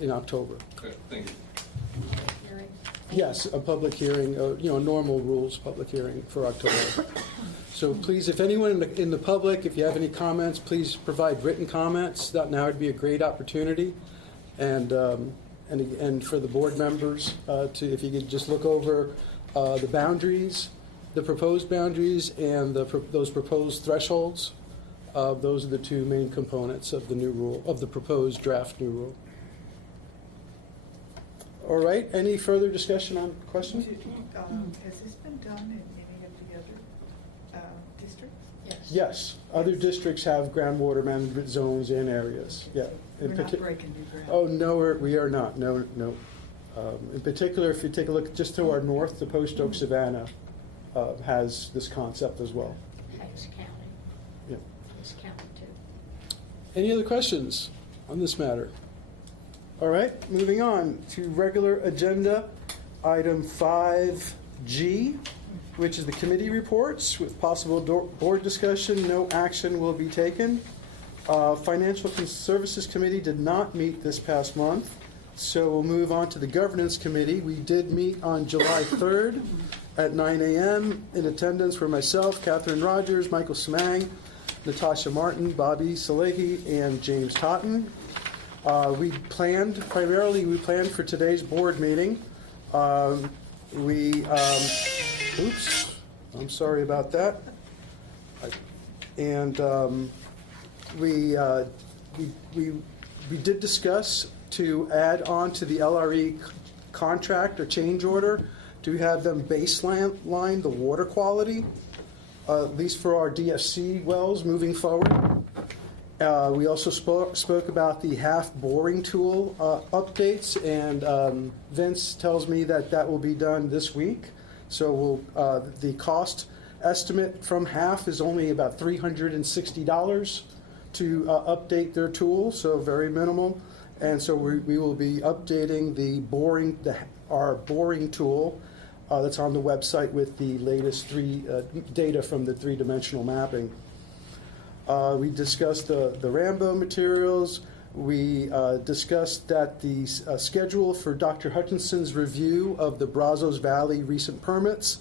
in October. Okay, thank you. Yes, a public hearing, normal rules, public hearing for October. So please, if anyone in the public, if you have any comments, please provide written comments. Now would be a great opportunity. And for the board members, if you could just look over the boundaries, the proposed boundaries, and those proposed thresholds. Those are the two main components of the new rule, of the proposed draft new rule. All right, any further discussion on questions? Has this been done in any of the other districts? Yes, other districts have groundwater management zones and areas, yeah. We're not breaking new ground. Oh, no, we are not, no. In particular, if you take a look just to our north, the Post Oak Savannah has this concept as well. Hayes County. Yeah. Hayes County too. Any other questions on this matter? All right, moving on to regular agenda, item 5G, which is the committee reports with possible board discussion. No action will be taken. Financial Services Committee did not meet this past month, so we'll move on to the Governance Committee. We did meet on July 3rd at 9 a.m. In attendance were myself, Catherine Rogers, Michael Semang, Natasha Martin, Bobby Salehi, and James Totten. We planned for today's board meeting. Oops, I'm sorry about that. We did discuss to add on to the LRE contract or change order to have them baseline the water quality, at least for our DFC wells moving forward. We also spoke about the half boring tool updates, and Vince tells me that will be done this week. So the cost estimate from half is only about $360 to update their tool, so very minimal. And so we will be updating our boring tool that's on the website with the latest data from the three-dimensional mapping. We discussed the Rambo materials. We discussed that the schedule for Dr. Hutchinson's review of the Brazos Valley recent permits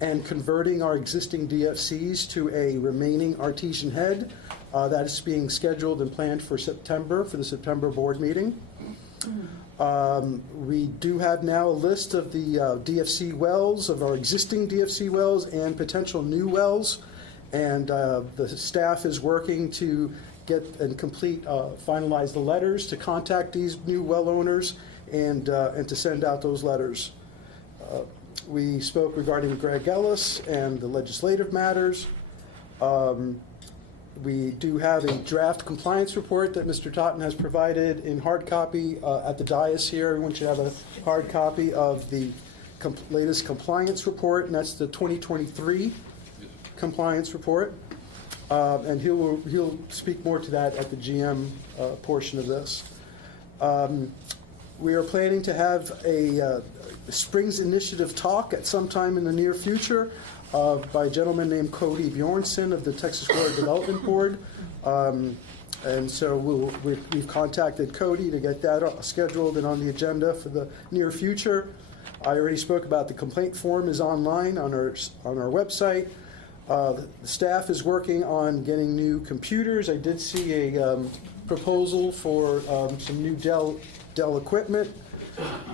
and converting our existing DFCs to a remaining artesian head. That is being scheduled and planned for September, for the September board meeting. We do have now a list of the DFC wells, of our existing DFC wells and potential new wells. And the staff is working to get and finalize the letters to contact these new well owners and to send out those letters. We spoke regarding Greg Ellis and the legislative matters. We do have a draft compliance report that Mr. Totten has provided in hard copy at the dais here. Everyone should have a hard copy of the latest compliance report, and that's the 2023 compliance report. And he'll speak more to that at the GM portion of this. We are planning to have a Springs Initiative talk at some time in the near future by a gentleman named Cody Bjornson of the Texas Water Development Board. And so we've contacted Cody to get that scheduled and on the agenda for the near future. I already spoke about the complaint form is online on our website. The staff is working on getting new computers. I did see a proposal for some new Dell equipment.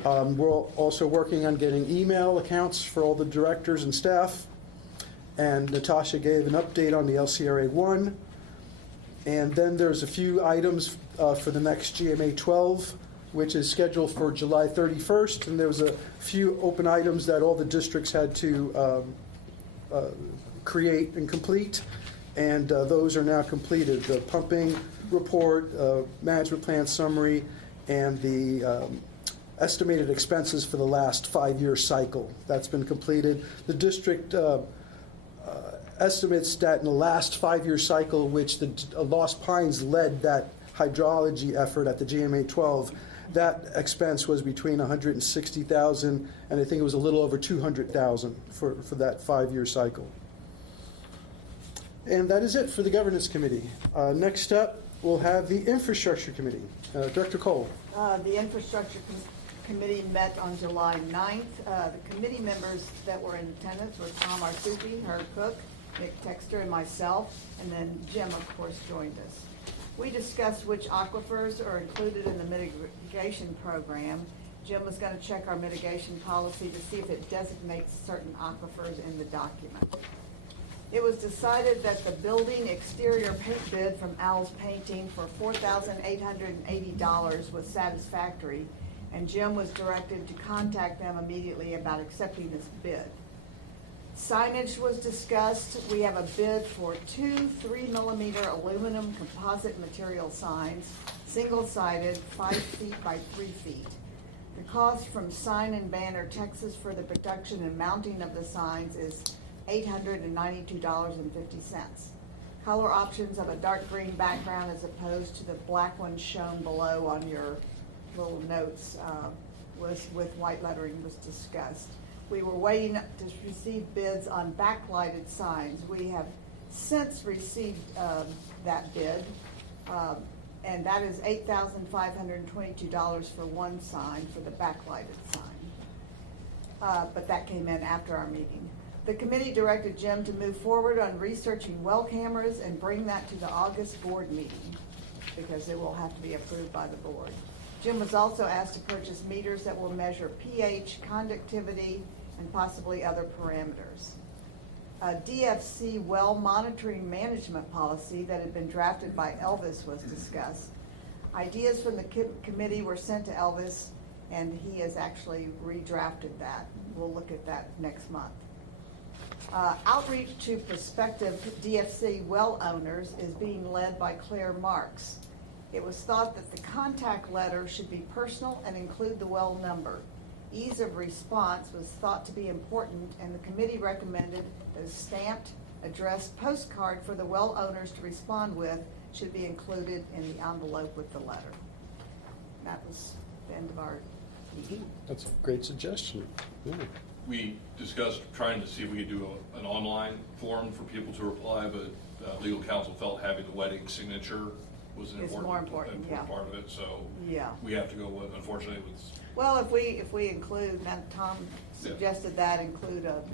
We're also working on getting email accounts for all the directors and staff. And Natasha gave an update on the LCRA 1. And then there's a few items for the next GMA 12, which is scheduled for July 31st. And there was a few open items that all the districts had to create and complete. And those are now completed. The pumping report, management plan summary, and the estimated expenses for the last 5-year cycle. That's been completed. The district estimates that in the last 5-year cycle, which the Lost Pines led that hydrology effort at the GMA 12, that expense was between $160,000 and I think it was a little over $200,000 for that 5-year cycle. And that is it for the Governance Committee. Next up, we'll have the Infrastructure Committee. Director Cole. The Infrastructure Committee met on July 9th. The committee members that were in attendance were Tom Arsupi, Herb Cook, Nick Texter, and myself, and then Jim, of course, joined us. We discussed which aquifers are included in the mitigation program. Jim was going to check our mitigation policy to see if it designates certain aquifers in the document. It was decided that the building exterior paint bid from Al's Painting for $4,880 was satisfactory, and Jim was directed to contact them immediately about accepting this bid. Signage was discussed. We have a bid for 2 3mm aluminum composite material signs, single-sided, 5 feet by 3 feet. The cost from Sign and Banner Texas for the production and mounting of the signs is $892.50. Color options of a dark green background as opposed to the black one shown below on your little notes was with white lettering was discussed. We were waiting to receive bids on backlighted signs. We have since received that bid, and that is $8,522 for one sign for the backlighted sign. But that came in after our meeting. The committee directed Jim to move forward on researching well cameras and bring that to the August board meeting because it will have to be approved by the board. Jim was also asked to purchase meters that will measure pH, conductivity, and possibly other parameters. A DFC well monitoring management policy that had been drafted by Elvis was discussed. Ideas from the committee were sent to Elvis, and he has actually redrafted that. We'll look at that next month. Outreach to prospective DFC well owners is being led by Claire Marks. It was thought that the contact letter should be personal and include the well number. Ease of response was thought to be important, and the committee recommended that a stamped, addressed postcard for the well owners to respond with should be included in the envelope with the letter. That was the end of our meeting. That's a great suggestion. Yeah. We discussed trying to see if we could do an online form for people to reply, but legal counsel felt having the wedding signature was an More important, yeah. part of it, so Yeah. we have to go with, unfortunately, with. Well, if we include, and Tom suggested that include a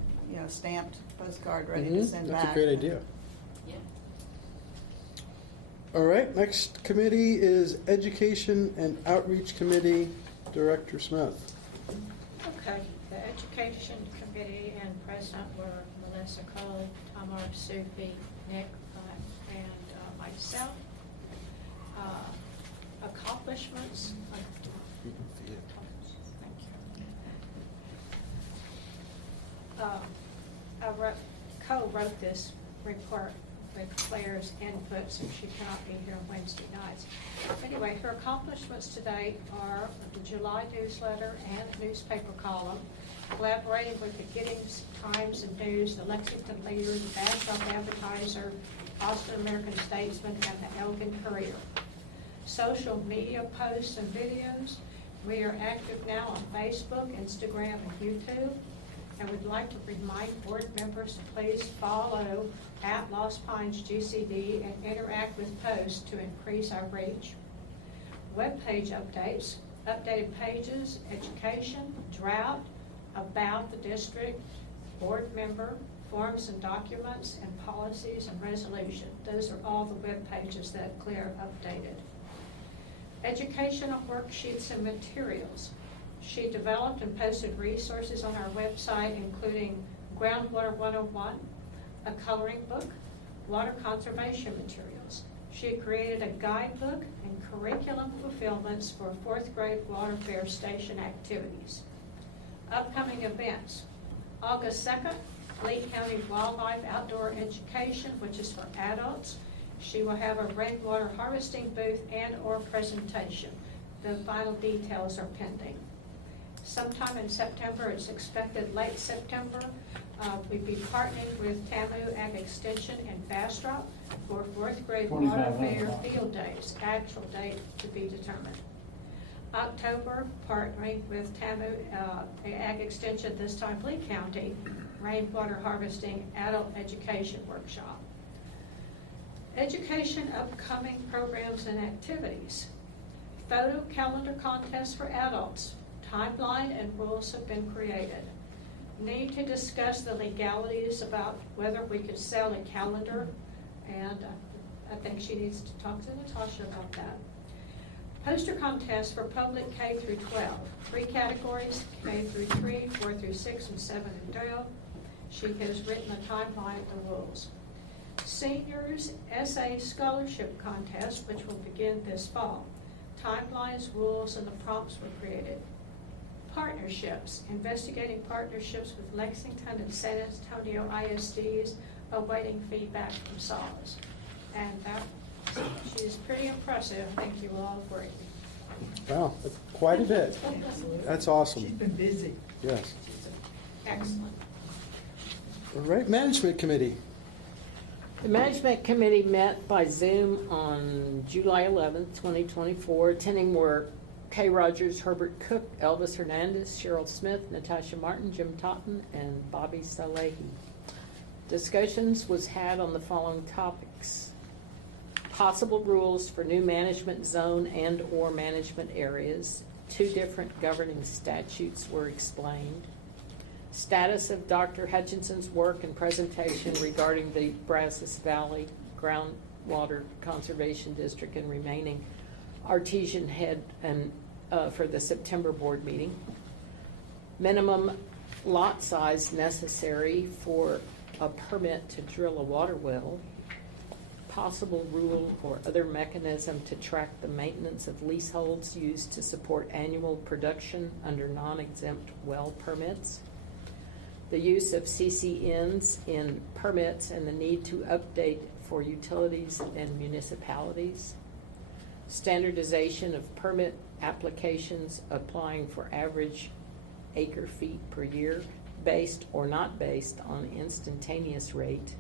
stamped postcard ready to send back. That's a great idea. Yeah. All right, next committee is Education and Outreach Committee, Director Smith. Okay, the Education Committee and President were Melissa Cole, Tamar Sufi, Nick, and myself. Accomplishments. Thank you. Co-wrote this report with Claire's input since she cannot be here on Wednesday nights. Anyway, her accomplishments today are the July newsletter and newspaper column, collaborating with the Giddings Times and News, the Lexington Leader, the Bastrop Advertiser, Austin American Statesman, and the Elgin Courier. Social media posts and videos. We are active now on Facebook, Instagram, and YouTube. And we'd like to remind board members to please follow at Lost Pines GCD and interact with posts to increase our reach. Web page updates, updated pages, education, drought, about the district, board member, forms and documents, and policies and resolution. Those are all the web pages that Claire updated. Educational worksheets and materials. She developed and posted resources on our website, including Groundwater 101, a coloring book, water conservation materials. She created a guidebook and curriculum fulfillments for 4th grade water fair station activities. Upcoming events. August 2nd, Lee County Wildlife Outdoor Education, which is for adults. She will have a rainwater harvesting booth and/or presentation. The final details are pending. sometime in September. It's expected late September. We'd be partnering with TAMU Ag Extension in Bastrop for fourth grade water fair field days, actual date to be determined. October, partnering with TAMU Ag Extension, this time Lee County, rainwater harvesting adult education workshop. Education upcoming programs and activities. Photo calendar contest for adults. Timeline and rules have been created. Need to discuss the legalities about whether we could sell a calendar, and I think she needs to talk to Natasha about that. Poster contest for public K through 12. 3 categories, K through 3, 4 through 6, and 7 and 12. She has written a timeline of the rules. Seniors essay scholarship contest, which will begin this fall. Timelines, rules, and the prompts were created. Partnerships, investigating partnerships with Lexington and San Antonio ISDs, awaiting feedback from SAWS. And she's pretty impressive. Thank you all for it. Wow, quite a bit. That's awesome. She's been busy. Yes. Excellent. All right, Management Committee. The Management Committee met by Zoom on July 11th, 2024. Attending were Kay Rogers, Herbert Cook, Elvis Hernandez, Cheryl Smith, Natasha Martin, Jim Totten, and Bobby Salehi. Discussions was had on the following topics. Possible rules for new management zone and or management areas. 2 different governing statutes were explained. Status of Dr. Hutchinson's work and presentation regarding the Brazos Valley Groundwater Conservation District and remaining artesian head and for the September board meeting. Minimum lot size necessary for a permit to drill a water well. Possible rule or other mechanism to track the maintenance of leaseholds used to support annual production under non-exempt well permits. The use of CCNs in permits and the need to update for utilities and municipalities. Standardization of permit applications applying for average acre feet per year, based or not based on instantaneous rate.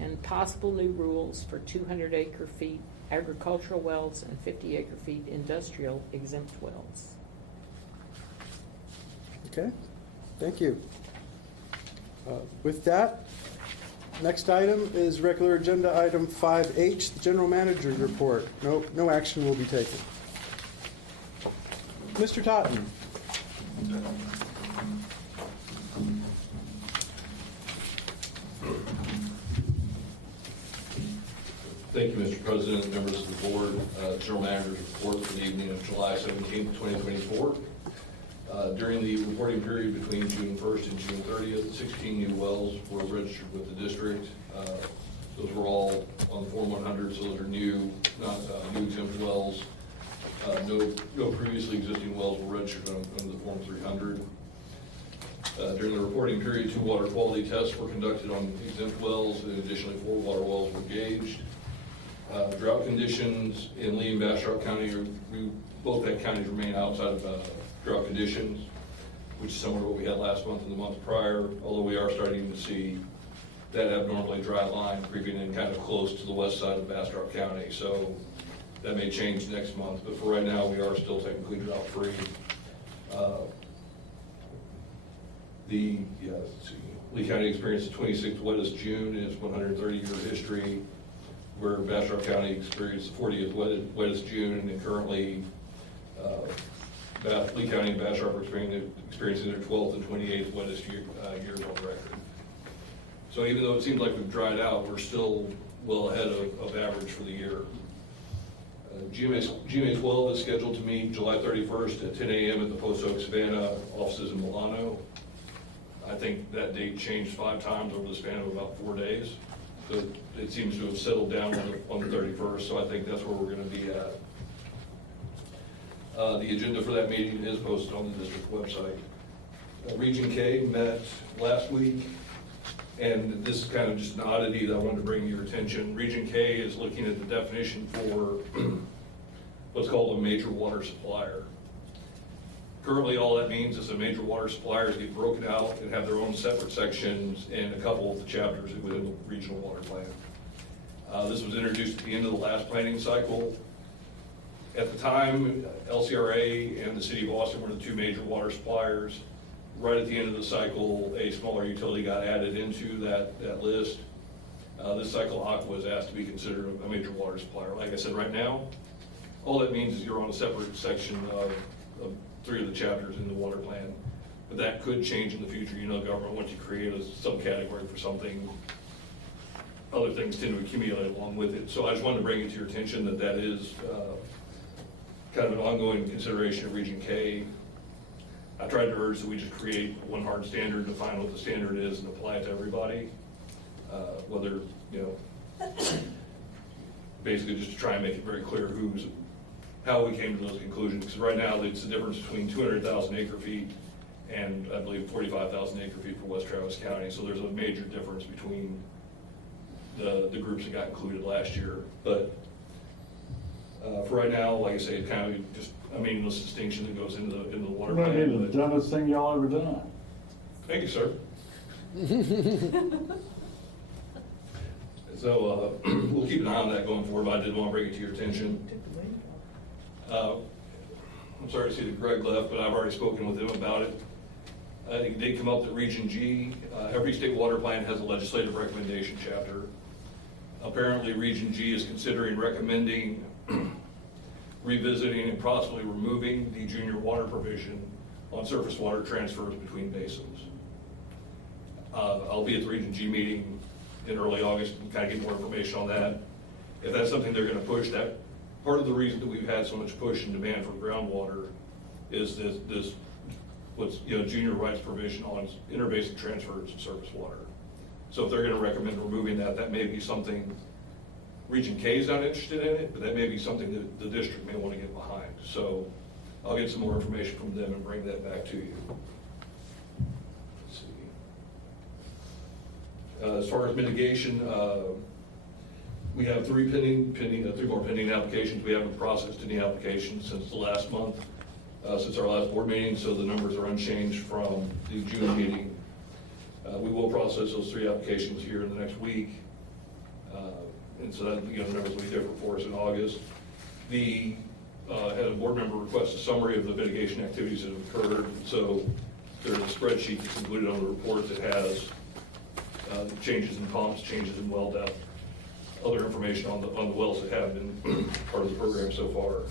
And possible new rules for 200 acre feet agricultural wells and 50 acre feet industrial exempt wells. Okay, thank you. With that, next item is regular agenda item 5H, the General Manager's Report. No action will be taken. Mr. Totten. Thank you, Mr. President, members of the board. General Manager's Report for the evening of July 17th, 2024. During the reporting period between June 1st and June 30th, 16 new wells were registered with the district. Those were all on Form 100, so those are new, not new exempt wells. No previously existing wells were registered under the Form 300. During the reporting period, 2 water quality tests were conducted on exempt wells, and additionally 4 water wells were gauged. Drought conditions in Lee and Bastrop County, both that counties remain outside of drought conditions, which is similar to what we had last month and the month prior, although we are starting to see that abnormally dry line creeping in kind of close to the west side of Bastrop County. So that may change next month, but for right now, we are still technically drought-free. Let's see. Lee County experienced the 26th wettest June in its 130-year history, where Bastrop County experienced the 40th wettest June, and currently Lee County and Bastrop are experiencing their 12th and 28th wettest years on record. So even though it seems like we've dried out, we're still well ahead of average for the year. GMA 12 is scheduled to meet July 31st at 10 a.m. at the Post Oak Savannah offices in Milano. I think that date changed 5 times over the span of about 4 days. So it seems to have settled down on the 31st, so I think that's where we're going to be at. The agenda for that meeting is posted on the district website. Region K met last week, and this is kind of just an oddity that I wanted to bring to your attention. Region K is looking at the definition for what's called a major water supplier. Currently, all that means is the major water suppliers get broken out and have their own separate sections in a couple of the chapters within the regional water plan. This was introduced at the end of the last planning cycle. At the time, LCRA and the city of Austin were the two major water suppliers. Right at the end of the cycle, a smaller utility got added into that list. This cycle, Aqua is asked to be considered a major water supplier. Like I said, right now, all that means is you're on a separate section of 3 of the chapters in the water plan. But that could change in the future. You know, government, once you create a subcategory for something, other things tend to accumulate along with it. So I just wanted to bring it to your attention that that is kind of an ongoing consideration of Region K. I tried to urge that we just create one hard standard, define what the standard is, and apply it to everybody. Whether, you know, basically just to try and make it very clear how we came to those conclusions. Because right now, it's the difference between 200,000 acre feet and I believe 45,000 acre feet for West Travis County. So there's a major difference between the groups that got included last year. But for right now, like I say, it kind of just a meaningless distinction that goes into the water Might be plan. the dumbest thing y'all ever done. Thank you, sir. So we'll keep an eye on that going forward, but I did want to bring it to your attention. I'm sorry to see that Greg left, but I've already spoken with him about it. It did come up that Region G, every state water plan has a legislative recommendation chapter. Apparently, Region G is considering recommending revisiting and possibly removing the junior water provision on surface water transfers between basins. I'll be at the Region G meeting in early August and kind of get more information on that. If that's something they're going to push, that part of the reason that we've had so much push and demand for groundwater is this what's, you know, junior rights provision on interbasin transfers and surface water. So if they're going to recommend removing that, that may be something Region K is not interested in it, but that may be something that the district may want to get behind. So I'll get some more information from them and bring that back to you. Let's see. As far as mitigation, we have three more pending applications. We haven't processed any applications since the last month, since our last board meeting, so the numbers are unchanged from the June meeting. We will process those 3 applications here in the next week. And so that, you know, the numbers will be different for us in August. Had a board member request a summary of the mitigation activities that have occurred. So there's a spreadsheet that's included on the report that has changes in pumps, changes in well depth, other information on the wells that have been part of the program so far.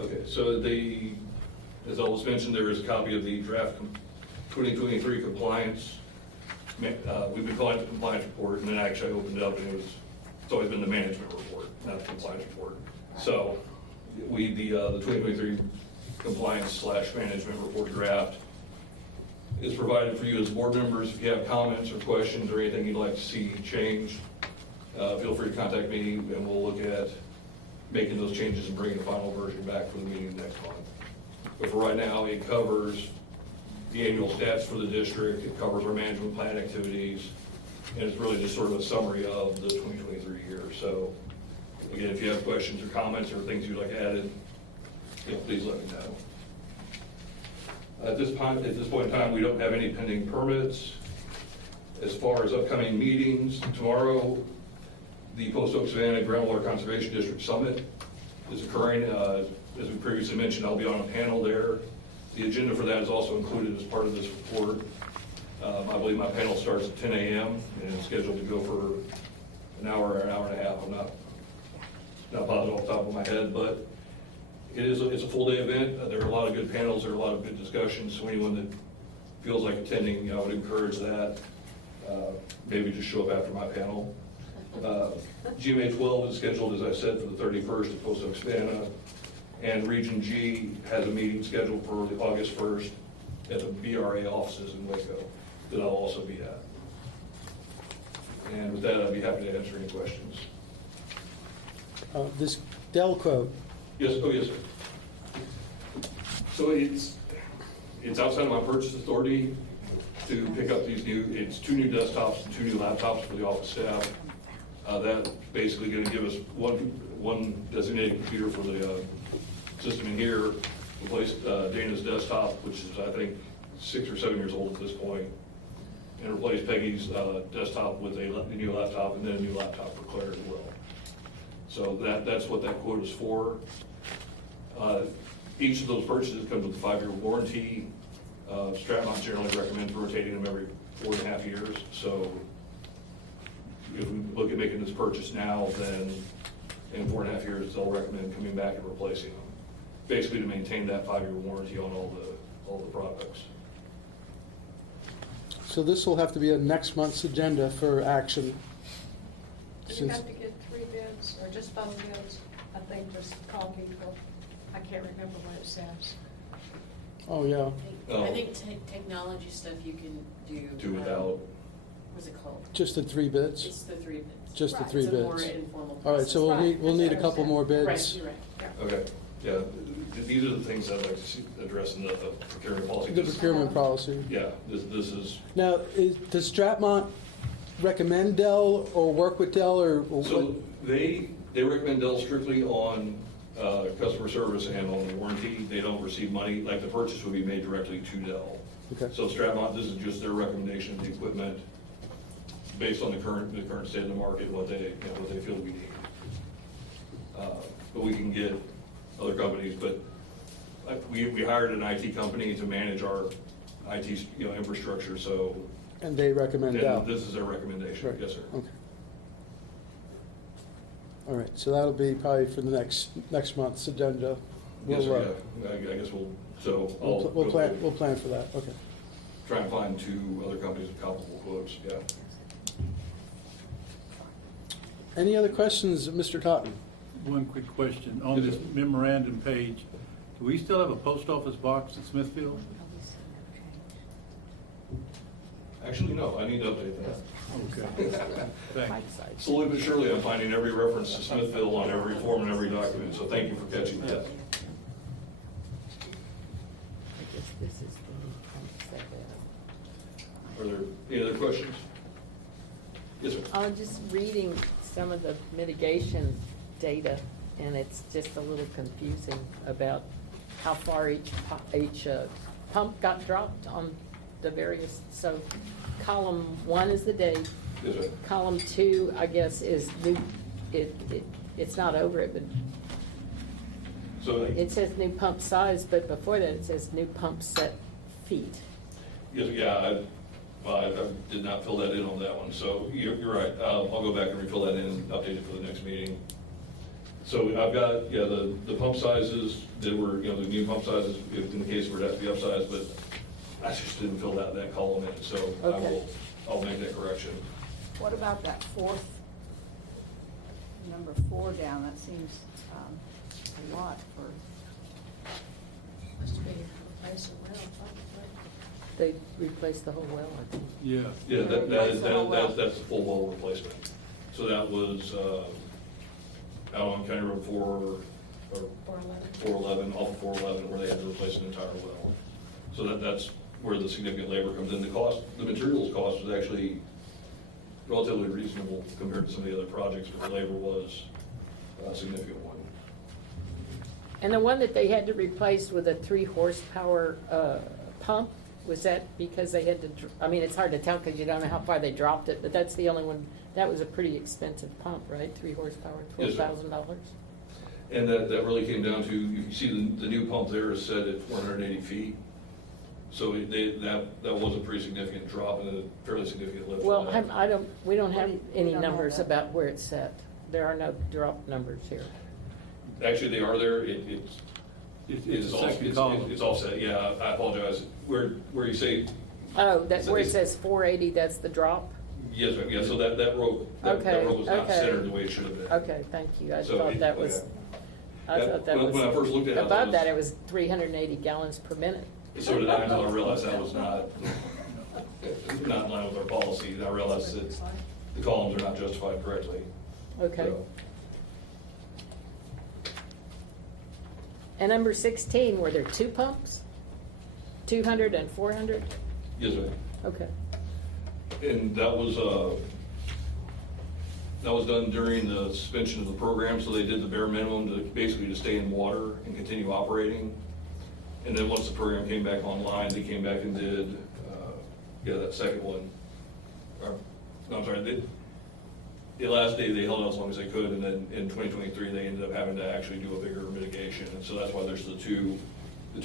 Okay, so as I was mentioned, there is a copy of the draft 2023 compliance. We've been calling it the compliance report, and then actually I opened it up, and it's always been the management report, not the compliance report. So the 2023 compliance / management report draft is provided for you as board members. If you have comments or questions or anything you'd like to see changed, feel free to contact me, and we'll look at making those changes and bringing the final version back for the meeting next month. But for right now, it covers the annual stats for the district, it covers our management plan activities, and it's really just sort of a summary of the 2023 year. So again, if you have questions or comments or things you'd like added, please let me know. At this point in time, we don't have any pending permits. As far as upcoming meetings, tomorrow, the Post Oak Savannah Groundwater Conservation District Summit is occurring. As we previously mentioned, I'll be on a panel there. The agenda for that is also included as part of this report. I believe my panel starts at 10 a.m. and is scheduled to go for an hour or an hour and a half. I'm not positive off the top of my head, but it's a full day event. There are a lot of good panels. There are a lot of good discussions. So anyone that feels like attending, I would encourage that. Maybe just show up after my panel. GMA 12 is scheduled, as I said, for the 31st at Post Oak Savannah. And Region G has a meeting scheduled for August 1st at the BRA offices in Waco that I'll also be at. And with that, I'd be happy to answer any questions. This Dell quote, Yes, yes, sir. So it's outside of my purchase authority to pick up these it's 2 new desktops and 2 new laptops for the office staff. That's basically going to give us one designated computer for the system in here, replaced Dana's desktop, which is, I think, 6 or 7 years old at this point, and replaced Peggy's desktop with a new laptop, and then a new laptop for Claire as well. So that's what that quote is for. Each of those purchases comes with a 5-year warranty. Stratmont generally recommends rotating them every 4.5 years. So if we look at making this purchase now, then in 4.5 years, they'll recommend coming back and replacing them, basically to maintain that 5-year warranty on all the products. So this will have to be a next month's agenda for action. Do you Since- have to get 3 bids or just phone bids? I think just call people. I can't remember what it says. Oh, yeah. I think technology stuff you can do. Do without. What's it called? Just the 3 bids? It's the 3 bids. Just the Right. 3 It's a more bids? informal All right, so process. we'll need a couple more Right, bids. you're right. Yeah. Okay, yeah, these are the things I'd like to see addressed in the procurement policy. The procurement policy. Yeah, this is, Now, does Stratmont recommend Dell or work with Dell or so what? they recommend Dell strictly on customer service and on the warranty. They don't receive money, like the purchase would be made directly to Dell. Okay. So Stratmont, this is just their recommendation of the equipment based on the current state of the market, what they feel we need. But we can get other companies, but we hired an IT company to manage our IT, infrastructure, so. And they recommend and Dell? This is their recommendation, Right. yes, sir. Okay. All right, so that'll be probably for the next month's agenda. Yes, We'll, sir, yeah, I guess so We'll plan for that, okay. try and find 2 other companies with comparable quotes, yeah. Any other questions, Mr. Totten? One quick question. On this memorandum page, do we still have a post office box in Smithfield? Actually, no, I need to update that. Okay. Thanks. Slowly but surely, I'm finding every reference to Smithville on every form and every document, so thank you for catching that. I guess this is the new pump set. Are there any other questions? Yes, sir. I'm just reading some of the mitigation data, and it's just a little confusing about how far each pump got dropped on the various, so column 1 is the date. Yes, sir. Column 2, I guess, is new, it's not over it, but So, it says new pump size, but before that it says new pump set feet. yes, yeah, I did not fill that in on that one, so you're right. I'll go back and refill that in and update it for the next meeting. So I've got, the pump sizes that were, the new pump sizes, if in the case where it has to be upsized, but I just didn't fill that column in, so Okay. I'll make that correction. What about that number 4 down? That seems a lot for, Must be replacing well, probably. They replaced the whole well, I think. Yeah. Yeah, Replace the whole well. that's a full well replacement. So that was, out on County Road 411, off of 411, where they had to replace an entire well. So that's where the significant labor comes in. The materials cost was actually relatively reasonable compared to some of the other projects, but the labor was a significant one. And the one that they had to replace with a 3 horsepower pump, was that because they had to, it's hard to tell because you don't know how far they dropped it, but that's the only one, that was a pretty expensive pump, right? 3 horsepower, Yes, sir. $12,000? And that really came down to, you can see the new pump there is set at 480 feet. So that was a pretty significant drop and a fairly significant lift. Well, on that. we don't have We any don't have numbers that. about where it's set. There are no drop numbers here. Actually, they are there. It's It's the second column. It's offset, yeah, I apologize. Where you say, Oh, that's where it says 480, that's the drop? yes, ma'am, yeah, so that row, that Okay, row was not okay. centered the way it should have been. Okay, thank you. I So thought that was, When I first looked at it, I thought above that, it was 380 gallons per minute. So did I, until I realized that was not in line with our policy. And I realized that the columns are not justified correctly. Okay. So, And number 16, were there 2 pumps? 200 and 400? Yes, ma'am. Okay. And that was done during the suspension of the program, so they did the bare minimum to basically to stay in water and continue operating. And then once the program came back online, they came back and did, that second one. No, I'm sorry, the last day they held out as long as they could, and then in 2023, they ended up having to actually do a bigger mitigation. And so that's why there's the two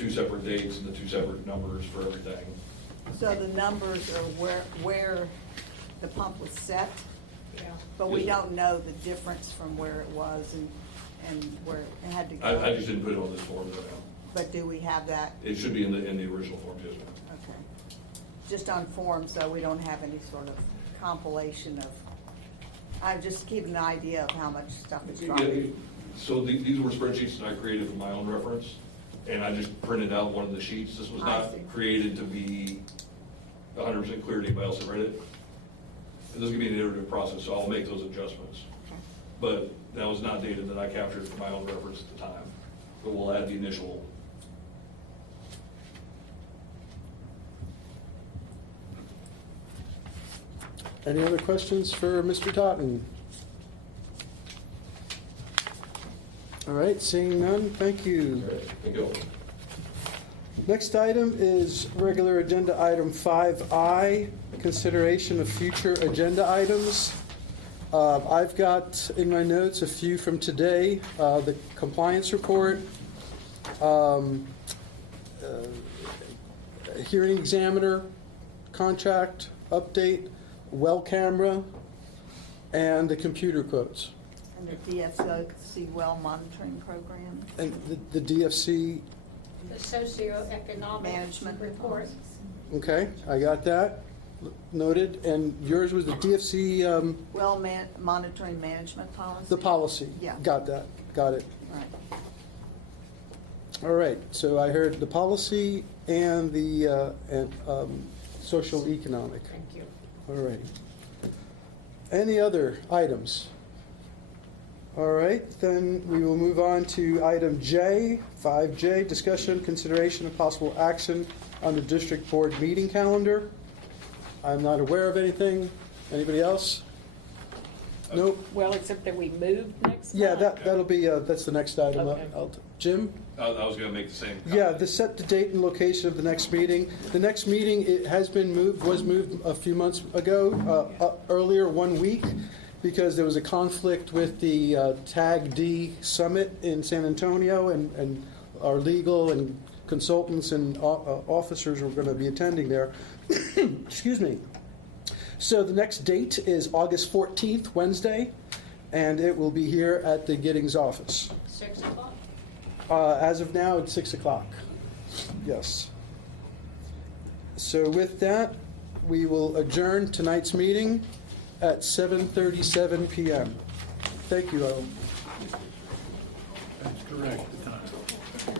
separate dates and the two separate numbers for everything. So the numbers are where the pump was set, Yeah. but we Yes. don't know the difference from where it was and where it had to go. I just didn't put it on this form, though. But do we have that? It should be in the original form, yes, ma'am. Okay. Just on forms, though, we don't have any sort of compilation of, I'm just keeping an idea of how much stuff is Yeah, dropping. so these were spreadsheets that I created for my own reference, and I just printed out one of the sheets. This was I not see. created to be 100% clear to anybody else that read it. This is gonna be an iterative process, so I'll make those adjustments. Okay. But that was not data that I captured for my own reference at the time. But we'll add the initial. Any other questions for Mr. Totten? All right, seeing none, thank you. Thank you. Next item is regular agenda item 5I, consideration of future agenda items. I've got in my notes a few from today, the compliance report, hearing examiner contract update, well camera, and the computer quotes. And the DSOC well monitoring program. And the DFC, The socioeconomic Management report. okay, I got that noted. And yours was the DFC, Well monitoring management policy. the policy. Yeah. Got that, got it. Right. All right, so I heard the policy and the social economic. Thank you. All right. Any other items? All right, then we will move on to item J, 5J, discussion, consideration, and possible action on the district board meeting calendar. I'm not aware of anything. Anybody else? Nope. Well, except that we moved next month. Yeah, that'll be, that's the next item. Okay. Jim? I was gonna make the same Yeah, comment. the set the date and location of the next meeting. The next meeting, it has been moved, was moved a few months ago, earlier, 1 week, because there was a conflict with the TAG D Summit in San Antonio, and our legal and consultants and officers were going to be attending there. Excuse me. So the next date is August 14th, Wednesday, and it will be here at the Giddings office. 6 o'clock. As of now, it's 6 o'clock. Yes. So with that, we will adjourn tonight's meeting at 7:37 p.m. Thank you, all. That's correct, the time.